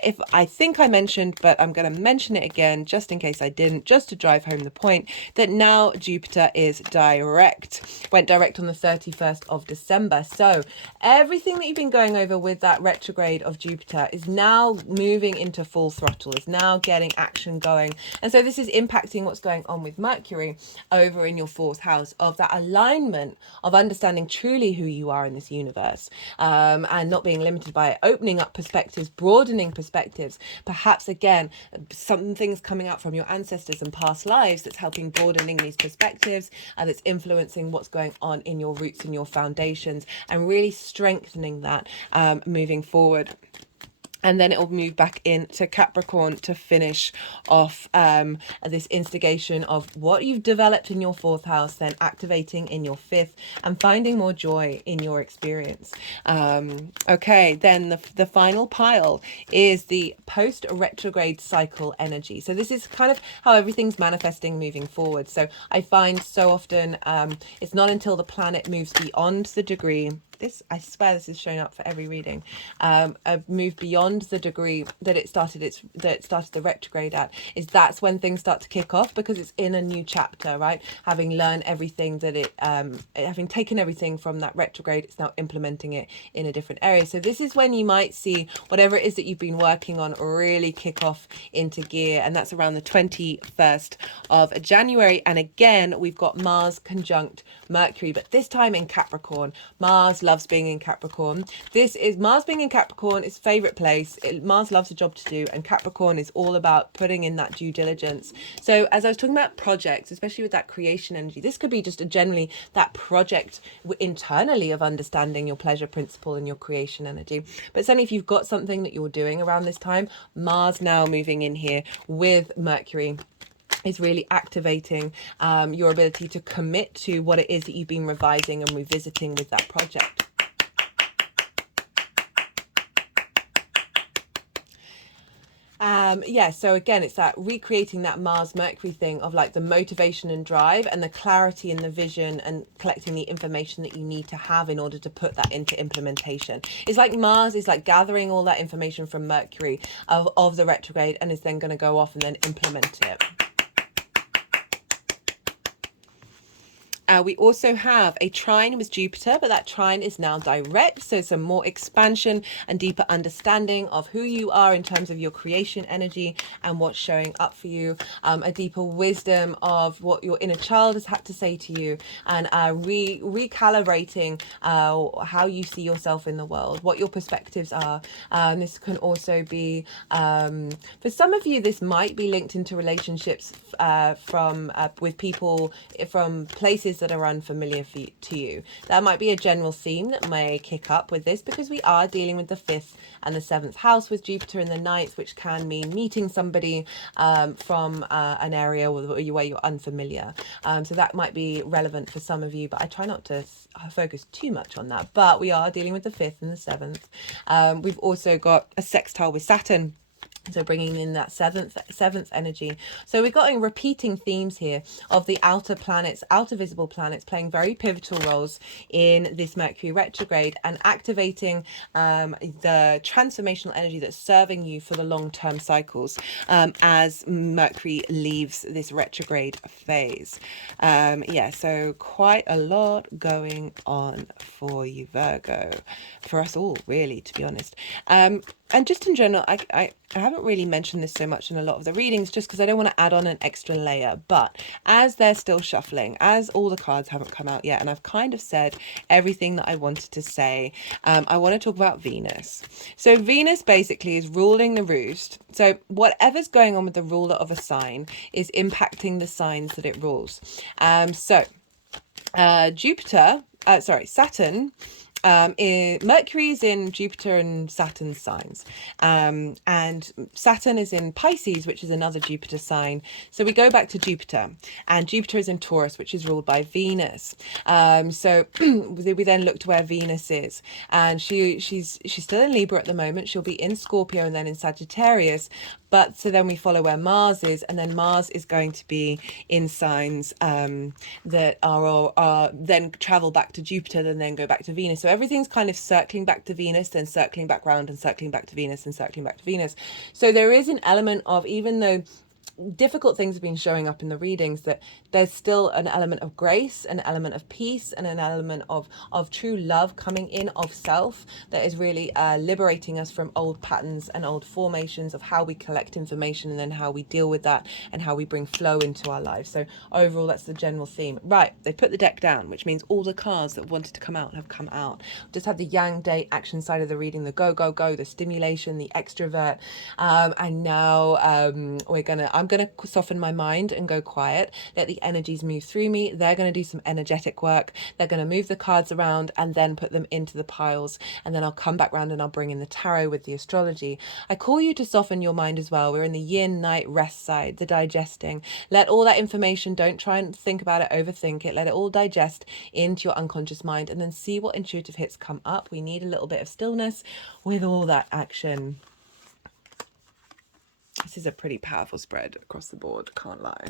If I think I mentioned, but I'm going to mention it again just in case I didn't, just to drive home the point that now Jupiter is direct, went direct on the 31st of December. So everything that you've been going over with that retrograde of Jupiter is now moving into full throttle, is now getting action going. And so this is impacting what's going on with Mercury over in your 4th house, of that alignment of understanding truly who you are in this universe, and not being limited by it, opening up perspectives, broadening perspectives, perhaps again some things coming out from your ancestors and past lives that's helping broadening these perspectives, and that's influencing what's going on in your roots and your foundations, and really strengthening that moving forward. And then it will move back into Capricorn to finish off this instigation of what you've developed in your 4th house, then activating in your 5th and finding more joy in your experience. Okay, then the final pile is the post-retrograde cycle energy. So this is kind of how everything's manifesting moving forward. So I find so often it's not until the planet moves beyond the degree, I swear this is showing up for every reading, move beyond the degree that it started the retrograde at, is that's when things start to kick off, because it's in a new chapter, right? Having learned everything that having taken everything from that retrograde, it's now implementing it in a different area. So this is when you might see whatever it is that you've been working on really kick off into gear, and that's around the 21st of January. And again, we've got Mars conjunct Mercury, but this time in Capricorn. Mars loves being in Capricorn. Mars being in Capricorn is favorite place. Mars loves a job to do, and Capricorn is all about putting in that due diligence. So as I was talking about projects, especially with that creation energy, this could be just generally that project internally of understanding your pleasure principle and your creation energy. But certainly if you've got something that you're doing around this time, Mars now moving in here with Mercury is really activating your ability to commit to what it is that you've been revising and revisiting with that project. Yeah, so again, it's that recreating that Mars Mercury thing of like the motivation and drive and the clarity and the vision and collecting the information that you need to have in order to put that into implementation. It's like Mars is like gathering all that information from Mercury of the retrograde and is then going to go off and then implement it. We also have a trine with Jupiter, but that trine is now direct. So some more expansion and deeper understanding of who you are in terms of your creation energy and what's showing up for you. A deeper wisdom of what your inner child has had to say to you, and recalibrating how you see yourself in the world, what your perspectives are. This can also be, for some of you, this might be linked into relationships with people from places that are unfamiliar to you. That might be a general theme that may kick up with this, because we are dealing with the 5th and the 7th house with Jupiter in the 9th, which can mean meeting somebody from an area where you're unfamiliar. So that might be relevant for some of you, but I try not to focus too much on that. But we are dealing with the 5th and the 7th. We've also got a sextile with Saturn, so bringing in that seventh energy. So we're getting repeating themes here of the outer planets, outer visible planets, playing very pivotal roles in this Mercury retrograde and activating the transformational energy that's serving you for the long-term cycles as Mercury leaves this retrograde phase. Yeah, so quite a lot going on for you, Virgo, for us all, really, to be honest. And just in general, I haven't really mentioned this so much in a lot of the readings, just because I don't want to add on an extra layer. But as they're still shuffling, as all the cards haven't come out yet, and I've kind of said everything that I wanted to say, I want to talk about Venus. So Venus basically is ruling the roost. So whatever's going on with the ruler of a sign is impacting the signs that it rules. Saturn. Mercury is in Jupiter and Saturn's signs, and Saturn is in Pisces, which is another Jupiter sign. So we go back to Jupiter, and Jupiter is in Taurus, which is ruled by Venus. So we then look to where Venus is, and she's still in Libra at the moment. She'll be in Scorpio and then in Sagittarius. But so then we follow where Mars is, and then Mars is going to be in signs that are then travel back to Jupiter, and then go back to Venus. So everything's kind of circling back to Venus, then circling back round and circling back to Venus and circling back to Venus. So there is an element of, even though difficult things have been showing up in the readings, that there's still an element of grace, an element of peace, and an element of true love coming in of self that is really liberating us from old patterns and old formations of how we collect information, and then how we deal with that and how we bring flow into our lives. So overall, that's the general theme. Right, they put the deck down, which means all the cards that wanted to come out have come out. Just had the yang day action side of the reading, the go, the stimulation, the extrovert, and now I'm going to soften my mind and go quiet, let the energies move through me. They're going to do some energetic work. They're going to move the cards around and then put them into the piles. And then I'll come back round and I'll bring in the tarot with the astrology. I call you to soften your mind as well. We're in the yin, night, rest side, the digesting. Let all that information, don't try and think about it, overthink it. Let it all digest into your unconscious mind, and then see what intuitive hits come up. We need a little bit of stillness with all that action. This is a pretty powerful spread across the board, can't lie.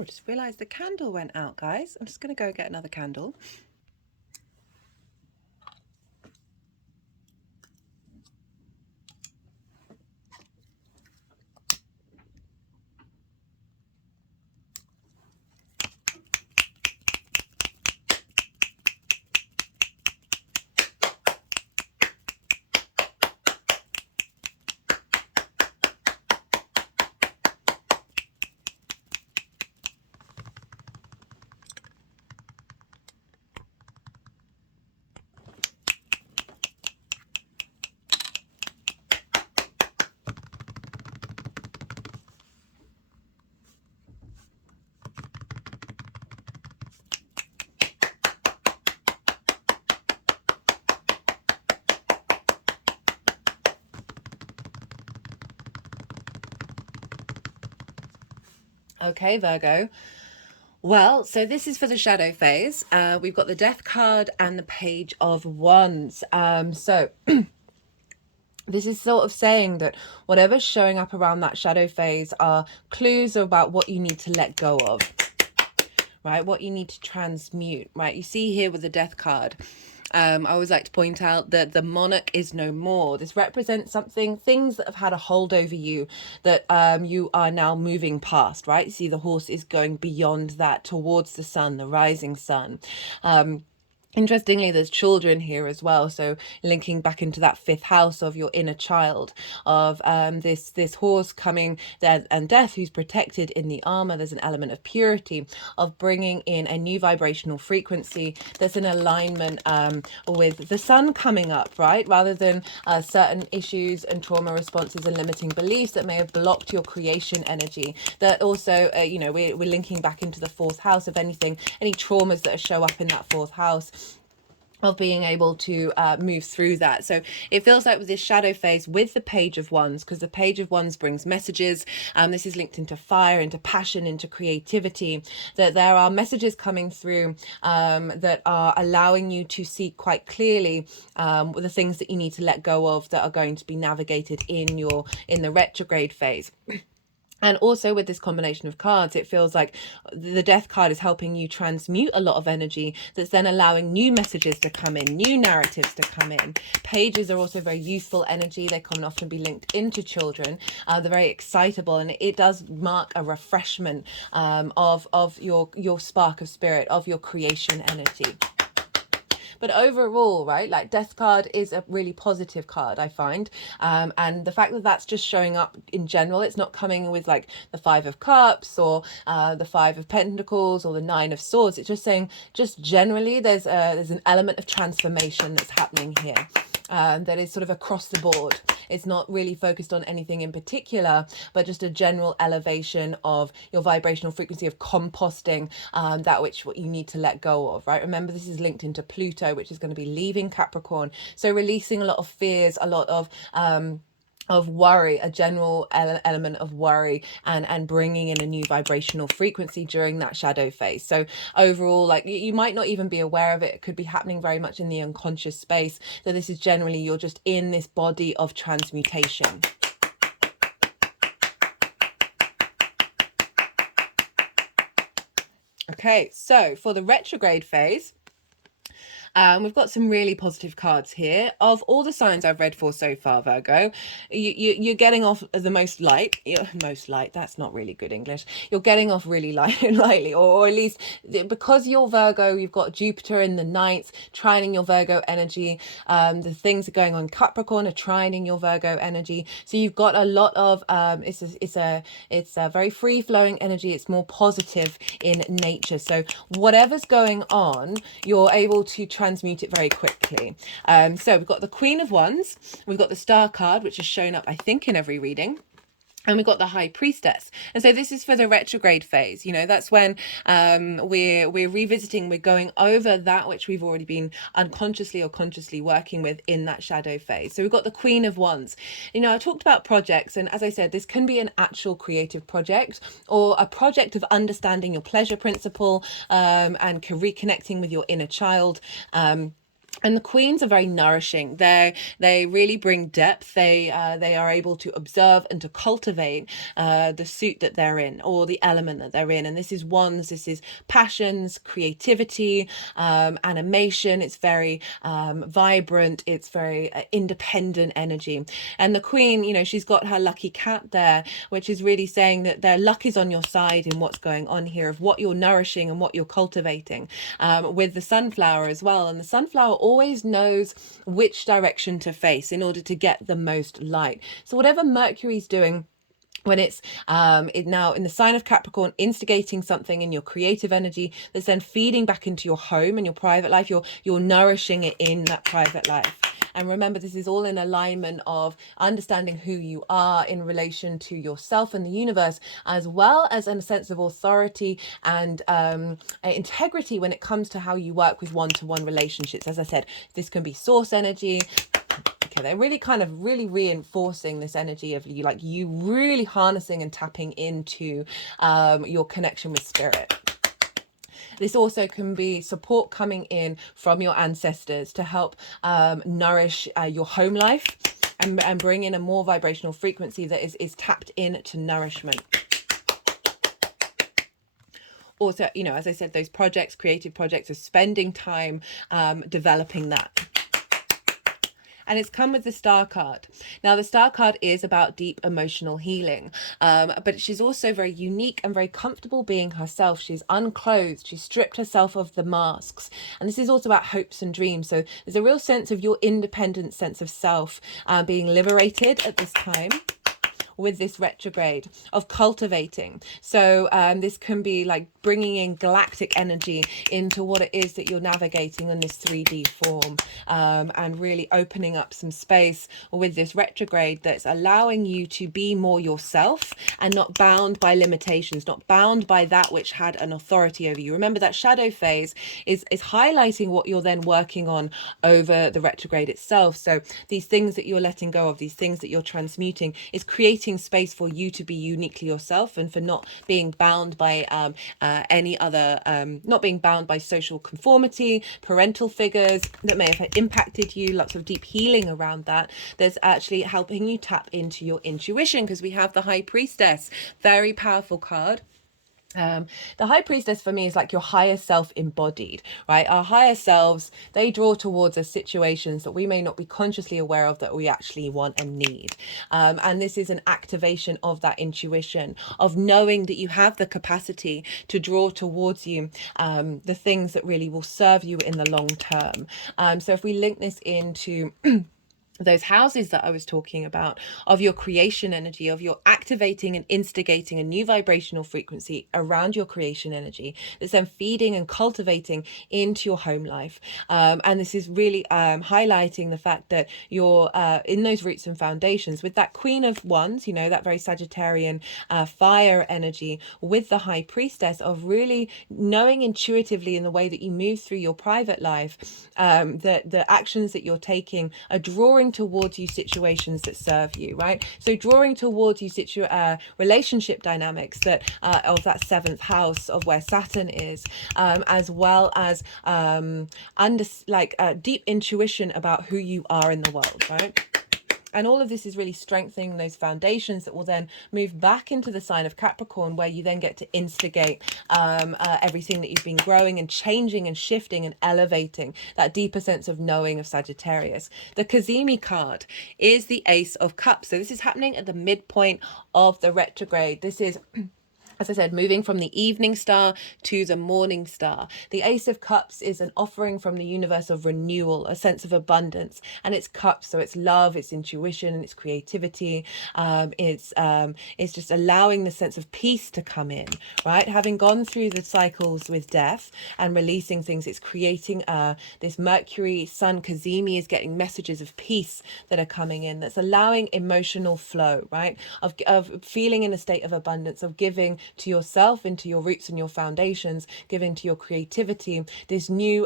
Oh, just realized the candle went out, guys. I'm just going to go get another candle. Okay, Virgo. Well, so this is for the shadow phase. We've got the Death card and the Page of Wands. So this is sort of saying that whatever's showing up around that shadow phase are clues about what you need to let go of, right? What you need to transmute, right? You see here with the Death card, I always like to point out that the monarch is no more. This represents something, things that have had a hold over you that you are now moving past, right? You see the horse is going beyond that towards the sun, the rising sun. Interestingly, there's children here as well, so linking back into that fifth house of your inner child, of this horse coming there and death who's protected in the armor. There's an element of purity, of bringing in a new vibrational frequency that's in alignment with the sun coming up, right? Rather than certain issues and trauma responses and limiting beliefs that may have blocked your creation energy. That also, you know, we're linking back into the fourth house of anything, any traumas that show up in that fourth house, of being able to move through that. So it feels like with this shadow phase with the Page of Wands, because the Page of Wands brings messages, this is linked into fire, into passion, into creativity, that there are messages coming through that are allowing you to see quite clearly the things that you need to let go of that are going to be navigated in the retrograde phase. And also with this combination of cards, it feels like the Death card is helping you transmute a lot of energy that's then allowing new messages to come in, new narratives to come in. Pages are also very youthful energy. They can often be linked into children. They're very excitable, and it does mark a refreshment of your spark of spirit, of your creation energy. But overall, right, like Death card is a really positive card, I find. And the fact that that's just showing up in general, it's not coming with like the Five of Cups or the Five of Pentacles or the Nine of Swords. It's just saying, just generally, there's an element of transformation that's happening here. That is sort of across the board. It's not really focused on anything in particular, but just a general elevation of your vibrational frequency, of composting what you need to let go of, right? Remember, this is linked into Pluto, which is going to be leaving Capricorn. So releasing a lot of fears, a lot of worry, a general element of worry, and bringing in a new vibrational frequency during that shadow phase. So overall, like you might not even be aware of it. It could be happening very much in the unconscious space, that this is generally, you're just in this body of transmutation. Okay, so for the retrograde phase, we've got some really positive cards here. Of all the signs I've read for so far, Virgo, you're getting off the most light. Most light, that's not really good English. You're getting off really lightly, or at least because you're Virgo, you've got Jupiter in the ninth, trining your Virgo energy. The things are going on Capricorn are trining your Virgo energy. So you've got a lot of, it's a very free-flowing energy. It's more positive in nature. So whatever's going on, you're able to transmute it very quickly. So we've got the Queen of Wands, we've got the Star card, which is shown up, I think, in every reading. And we've got the High Priestess. And so this is for the retrograde phase. You know, that's when we're revisiting, we're going over that which we've already been unconsciously or consciously working with in that shadow phase. So we've got the Queen of Wands. You know, I talked about projects, and as I said, this can be an actual creative project or a project of understanding your pleasure principle and reconnecting with your inner child. And the queens are very nourishing. They really bring depth. They are able to observe and to cultivate the suit that they're in, or the element that they're in. And this is wands. This is passions, creativity, animation. It's very vibrant. It's very independent energy. And the queen, you know, she's got her lucky cat there, which is really saying that their luck is on your side in what's going on here, of what you're nourishing and what you're cultivating, with the sunflower as well. And the sunflower always knows which direction to face in order to get the most light. So whatever Mercury's doing when it's now in the sign of Capricorn, instigating something in your creative energy that's then feeding back into your home and your private life, you're nourishing it in that private life. And remember, this is all in alignment of understanding who you are in relation to yourself and the universe, as well as in a sense of authority and integrity when it comes to how you work with one-to-one relationships. As I said, this can be source energy. Okay, they're really kind of really reinforcing this energy of you, like you really harnessing and tapping into your connection with spirit. This also can be support coming in from your ancestors to help nourish your home life and bring in a more vibrational frequency that is tapped into nourishment. Also, you know, as I said, those projects, creative projects, are spending time developing that. And it's come with the Star card. Now, the Star card is about deep emotional healing, but she's also very unique and very comfortable being herself. She's unclothed. She's stripped herself of the masks. And this is also about hopes and dreams. So there's a real sense of your independent sense of self being liberated at this time with this retrograde, of cultivating. So this can be like bringing in galactic energy into what it is that you're navigating in this 3D form, and really opening up some space with this retrograde that's allowing you to be more yourself and not bound by limitations, not bound by that which had an authority over you. Remember, that shadow phase is highlighting what you're then working on over the retrograde itself. So these things that you're letting go of, these things that you're transmuting, is creating space for you to be uniquely yourself, and for not being bound by any other, not being bound by social conformity, parental figures that may have impacted you. Lots of deep healing around that. There's actually helping you tap into your intuition, because we have the High Priestess, very powerful card. The High Priestess for me is like your higher self embodied, right? Our higher selves, they draw towards us situations that we may not be consciously aware of that we actually want and need. And this is an activation of that intuition, of knowing that you have the capacity to draw towards you the things that really will serve you in the long term. So if we link this into those houses that I was talking about, of your creation energy, of your activating and instigating a new vibrational frequency around your creation energy that's then feeding and cultivating into your home life. And this is really highlighting the fact that you're in those roots and foundations with that Queen of Wands, you know, that very Sagittarian fire energy, with the High Priestess, of really knowing intuitively in the way that you move through your private life, that the actions that you're taking are drawing towards you situations that serve you, right? So drawing towards you relationship dynamics that of that 7th house of where Saturn is, as well as deep intuition about who you are in the world, right? And all of this is really strengthening those foundations that will then move back into the sign of Capricorn, where you then get to instigate everything that you've been growing and changing and shifting and elevating, that deeper sense of knowing of Sagittarius. The Kazemi card is the Ace of Cups. So this is happening at the midpoint of the retrograde. This is, as I said, moving from the evening star to the morning star. The Ace of Cups is an offering from the universe of renewal, a sense of abundance, and it's cups, so it's love, it's intuition, it's creativity. It's just allowing the sense of peace to come in, right? Having gone through the cycles with death and releasing things, it's creating this Mercury Sun Kazemi is getting messages of peace that are coming in, that's allowing emotional flow, right? Of feeling in a state of abundance, of giving to yourself, into your roots and your foundations, giving to your creativity, this new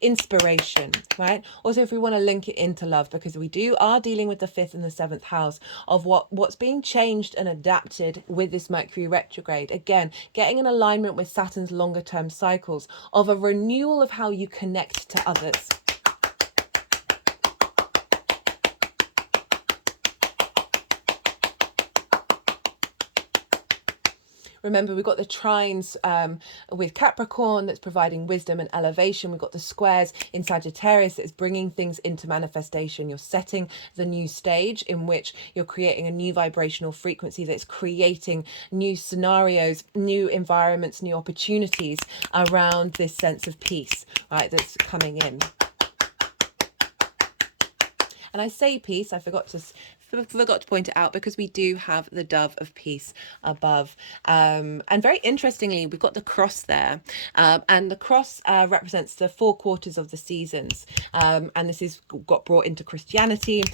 inspiration, right? Also, if we want to link it into love, because we are dealing with the 5th and the 7th house of what's being changed and adapted with this Mercury retrograde. Again, getting in alignment with Saturn's longer term cycles of a renewal of how you connect to others. Remember, we've got the trines with Capricorn that's providing wisdom and elevation. We've got the squares in Sagittarius that is bringing things into manifestation. You're setting the new stage in which you're creating a new vibrational frequency that's creating new scenarios, new environments, new opportunities around this sense of peace, right, that's coming in. And I say peace, I forgot to point it out, because we do have the dove of peace above, and very interestingly we've got the cross there, and the cross represents the 4 quarters of the seasons, and this is got brought into Christianity.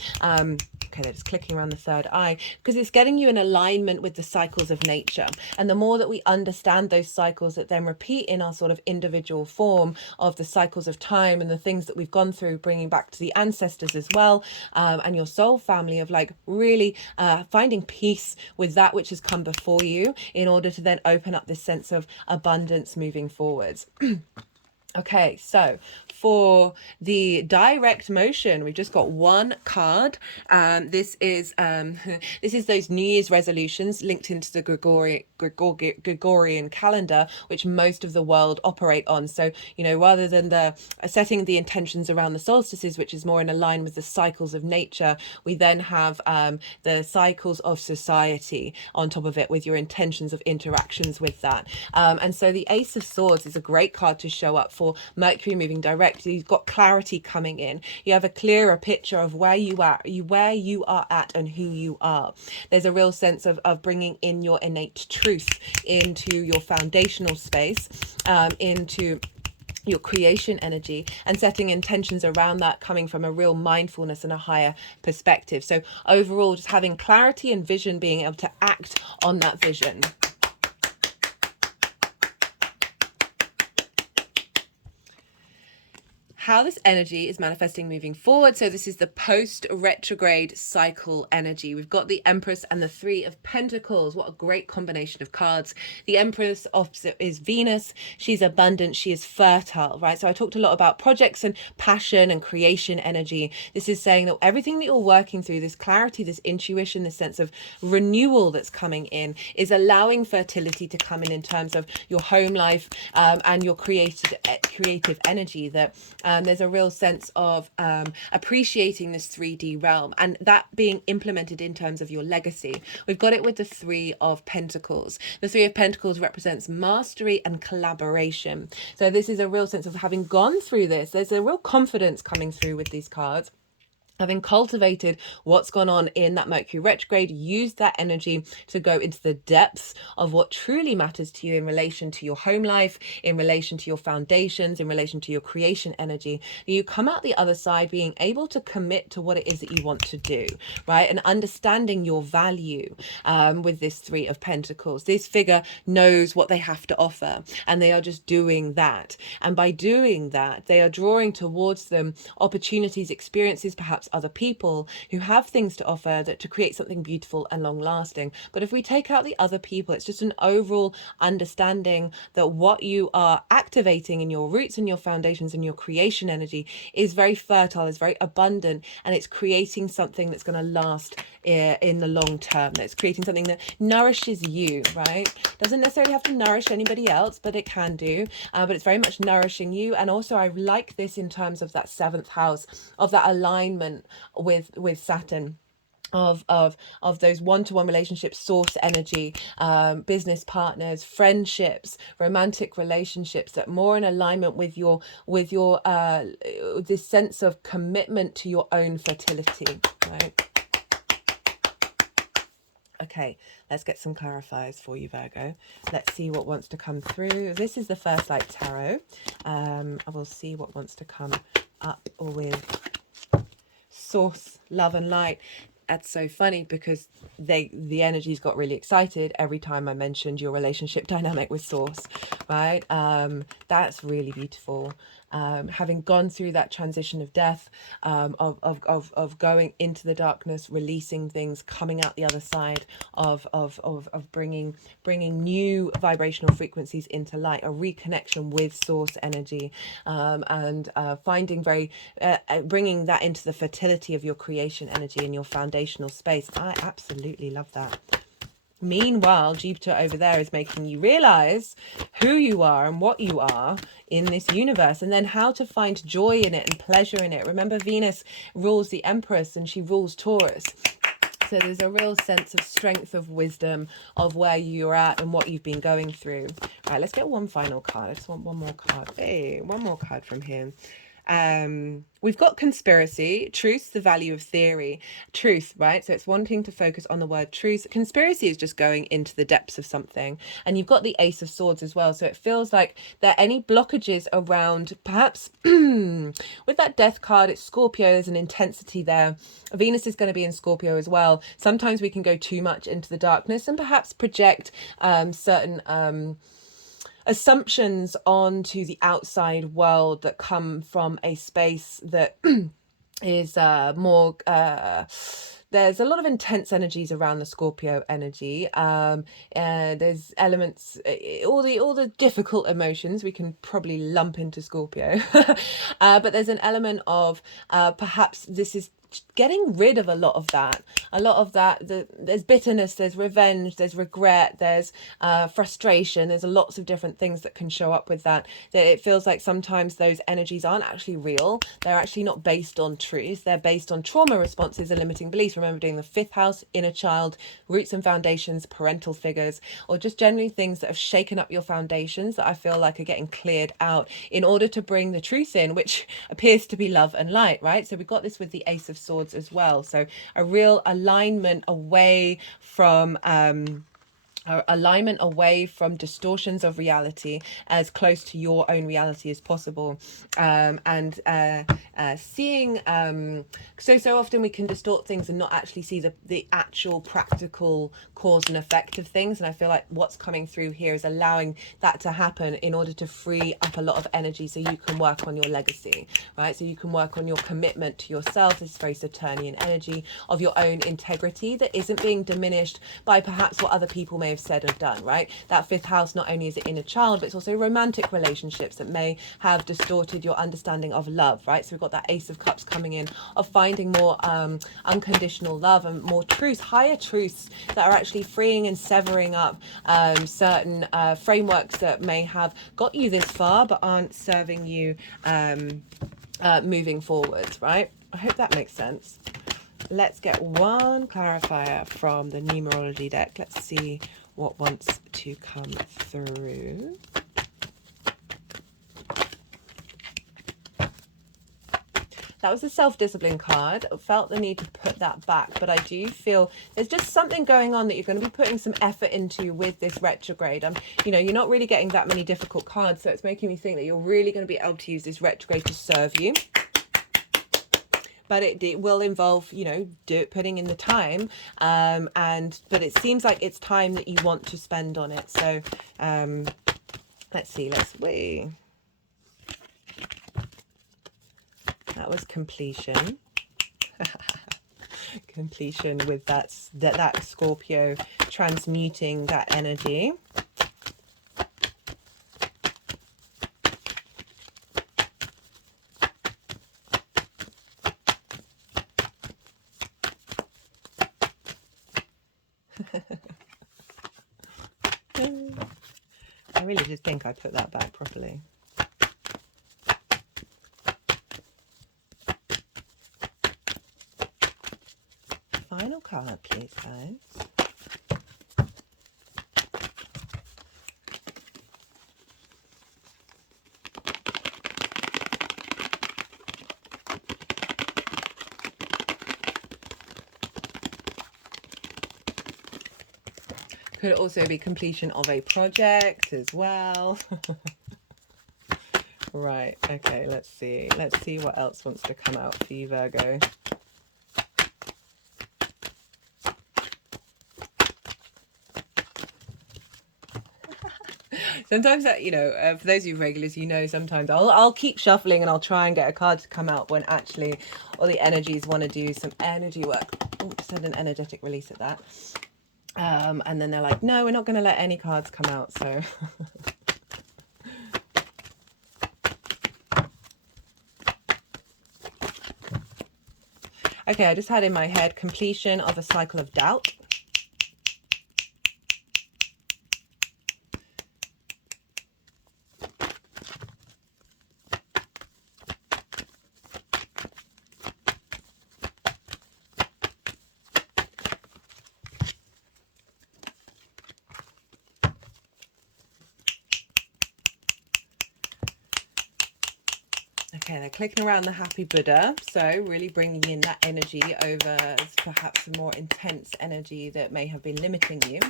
Okay, they're just clicking around the third eye, because it's getting you in alignment with the cycles of nature, and the more that we understand those cycles that then repeat in our sort of individual form of the cycles of time and the things that we've gone through, bringing back to the ancestors as well, and your soul family, of like really finding peace with that which has come before you, in order to then open up this sense of abundance moving forwards. Okay, so for the direct motion, we've just got one card. This is those New Year's resolutions linked into the Gregorian calendar, which most of the world operate on. So, you know, rather than the setting the intentions around the solstices, which is more in line with the cycles of nature, we then have the cycles of society on top of it, with your intentions of interactions with that. And so the Ace of Swords is a great card to show up for Mercury moving direct. You've got clarity coming in. You have a clearer picture of where you are at and who you are. There's a real sense of bringing in your innate truth into your foundational space, into your creation energy, and setting intentions around that, coming from a real mindfulness and a higher perspective. So overall, just having clarity and vision, being able to act on that vision. How this energy is manifesting moving forward. So this is the post-retrograde cycle energy. We've got the Empress and the Three of Pentacles. What a great combination of cards. The Empress opposite is Venus. She's abundant. She is fertile, right? So I talked a lot about projects and passion and creation energy. This is saying that everything that you're working through, this clarity, this intuition, this sense of renewal that's coming in, is allowing fertility to come in terms of your home life, and your creative energy. That there's a real sense of appreciating this 3D realm, and that being implemented in terms of your legacy. We've got it with the Three of Pentacles. The Three of Pentacles represents mastery and collaboration. So this is a real sense of having gone through this. There's a real confidence coming through with these cards. Having cultivated what's gone on in that Mercury retrograde, use that energy to go into the depths of what truly matters to you in relation to your home life, in relation to your foundations, in relation to your creation energy. You come out the other side being able to commit to what it is that you want to do, right? And understanding your value with this Three of Pentacles. This figure knows what they have to offer, and they are just doing that. And by doing that, they are drawing towards them opportunities, experiences, perhaps other people who have things to offer, that to create something beautiful and long lasting. But if we take out the other people, it's just an overall understanding that what you are activating in your roots and your foundations and your creation energy is very fertile, is very abundant, and it's creating something that's going to last in the long term. That's creating something that nourishes you, right? Doesn't necessarily have to nourish anybody else, but it can do. But it's very much nourishing you. And also I like this in terms of that 7th house, of that alignment with Saturn, of those one-to-one relationships, source energy, business partners, friendships, romantic relationships, that more in alignment with your this sense of commitment to your own fertility, right? Okay, let's get some clarifiers for you, Virgo. Let's see what wants to come through. This is the First Light Tarot. I will see what wants to come up with Source, Love and Light. That's so funny, because the energies got really excited every time I mentioned your relationship dynamic with Source, right? That's really beautiful. Having gone through that transition of death, of going into the darkness, releasing things, coming out the other side of bringing new vibrational frequencies into light, a reconnection with source energy, and finding bringing that into the fertility of your creation energy and your foundational space. I absolutely love that. Meanwhile, Jupiter over there is making you realize who you are and what you are in this universe, and then how to find joy in it and pleasure in it. Remember, Venus rules the Empress and she rules Taurus. So there's a real sense of strength, of wisdom, of where you're at and what you've been going through. All right, let's get one final card. I just want one more card. Hey, one more card from here. We've got conspiracy, truth, the value of theory, truth, right? So it's wanting to focus on the word truth. Conspiracy is just going into the depths of something. And you've got the Ace of Swords as well. So it feels like there are any blockages around, perhaps with that Death card, it's Scorpio, there's an intensity there. Venus is going to be in Scorpio as well. Sometimes we can go too much into the darkness and perhaps project certain assumptions onto the outside world that come from a space that is more there's a lot of intense energies around the Scorpio energy. There's elements, all the difficult emotions we can probably lump into Scorpio. But there's an element of perhaps this is getting rid of a lot of that. There's bitterness, there's revenge, there's regret, there's frustration. There's lots of different things that can show up with that it feels like sometimes those energies aren't actually real. They're actually not based on truth. They're based on trauma responses and limiting beliefs. Remember, doing the 5th house, inner child, roots and foundations, parental figures, or just generally things that have shaken up your foundations that I feel like are getting cleared out in order to bring the truth in, which appears to be love and light, right? So we've got this with the Ace of Swords as well. So a real alignment away from distortions of reality, as close to your own reality as possible, and seeing so often we can distort things and not actually see the actual practical cause and effect of things. And I feel like what's coming through here is allowing that to happen in order to free up a lot of energy so you can work on your legacy, right? So you can work on your commitment to yourself, this very Saturnian energy of your own integrity that isn't being diminished by perhaps what other people may have said or done, right? That 5th house, not only is it inner child, but it's also romantic relationships that may have distorted your understanding of love, right? So we've got that Ace of Cups coming in, of finding more unconditional love and more truths, higher truths that are actually freeing and severing up certain frameworks that may have got you this far but aren't serving you moving forwards, right? I hope that makes sense. Let's get one clarifier from the numerology deck. Let's see what wants to come through. That was a self-discipline card. I felt the need to put that back, but I do feel there's just something going on that you're going to be putting some effort into with this retrograde. You're not really getting that many difficult cards, so it's making me think that you're really going to be able to use this retrograde to serve you. But it will involve, putting in the time, but it seems like it's time that you want to spend on it. So let's see. That was completion. Completion with that Scorpio transmuting that energy. I really did think I put that back properly. Final card, please, guys. Could also be completion of a project as well. Right, okay, let's see what else wants to come out for you, Virgo. Sometimes that, for those of you regulars, sometimes I'll keep shuffling and I'll try and get a card to come out when actually all the energies want to do some energy work. Oh, just had an energetic release at that. And then they're like, no, we're not going to let any cards come out, so... Okay, I just had in my head completion of a cycle of doubt. Okay, they're clicking around the happy Buddha, so really bringing in that energy over perhaps a more intense energy that may have been limiting you,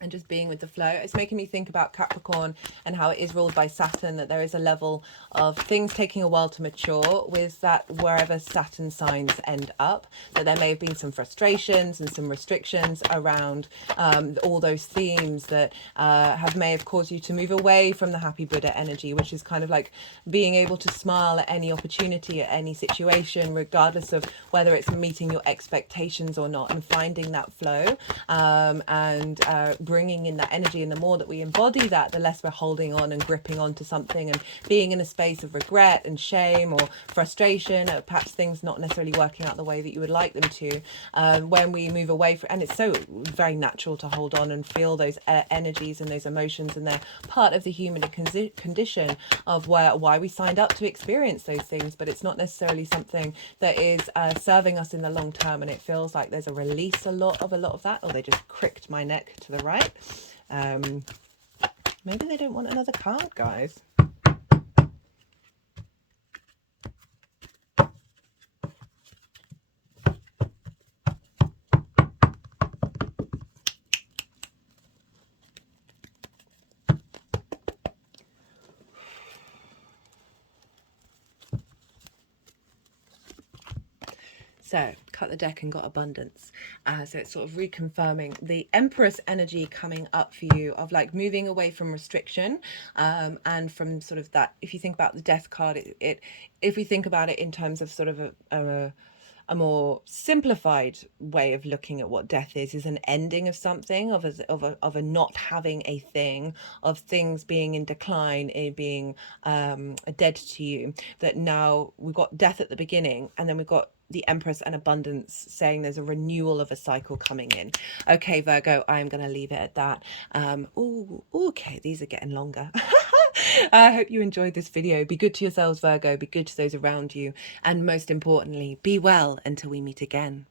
and just being with the flow. It's making me think about Capricorn and how it is ruled by Saturn, that there is a level of things taking a while to mature with that wherever Saturn signs end up, that there may have been some frustrations and some restrictions around all those themes that may have caused you to move away from the happy Buddha energy, which is kind of like being able to smile at any opportunity, at any situation, regardless of whether it's meeting your expectations or not, and finding that flow and bringing in that energy. And the more that we embody that, the less we're holding on and gripping onto something and being in a space of regret and shame or frustration, or perhaps things not necessarily working out the way that you would like them to. When we move away from, and it's so very natural to hold on and feel those energies and those emotions, and they're part of the human condition of why we signed up to experience those things, but it's not necessarily something that is serving us in the long term. And it feels like there's a release a lot of that. Oh, they just cricked my neck to the right. Maybe they don't want another card, guys. So cut the deck and got abundance. So it's sort of reconfirming the Empress energy coming up for you, of like moving away from restriction and from sort of that. If you think about the death card, if we think about it in terms of sort of a more simplified way of looking at what death is an ending of something, of a not having a thing, of things being in decline, it being dead to you. That now we've got death at the beginning, and then we've got the Empress and abundance, saying there's a renewal of a cycle coming in. Okay, Virgo, I'm going to leave it at that. Okay, these are getting longer. I hope you enjoyed this video. Be good to yourselves, Virgo. Be good to those around you. And most importantly, be well until we meet again.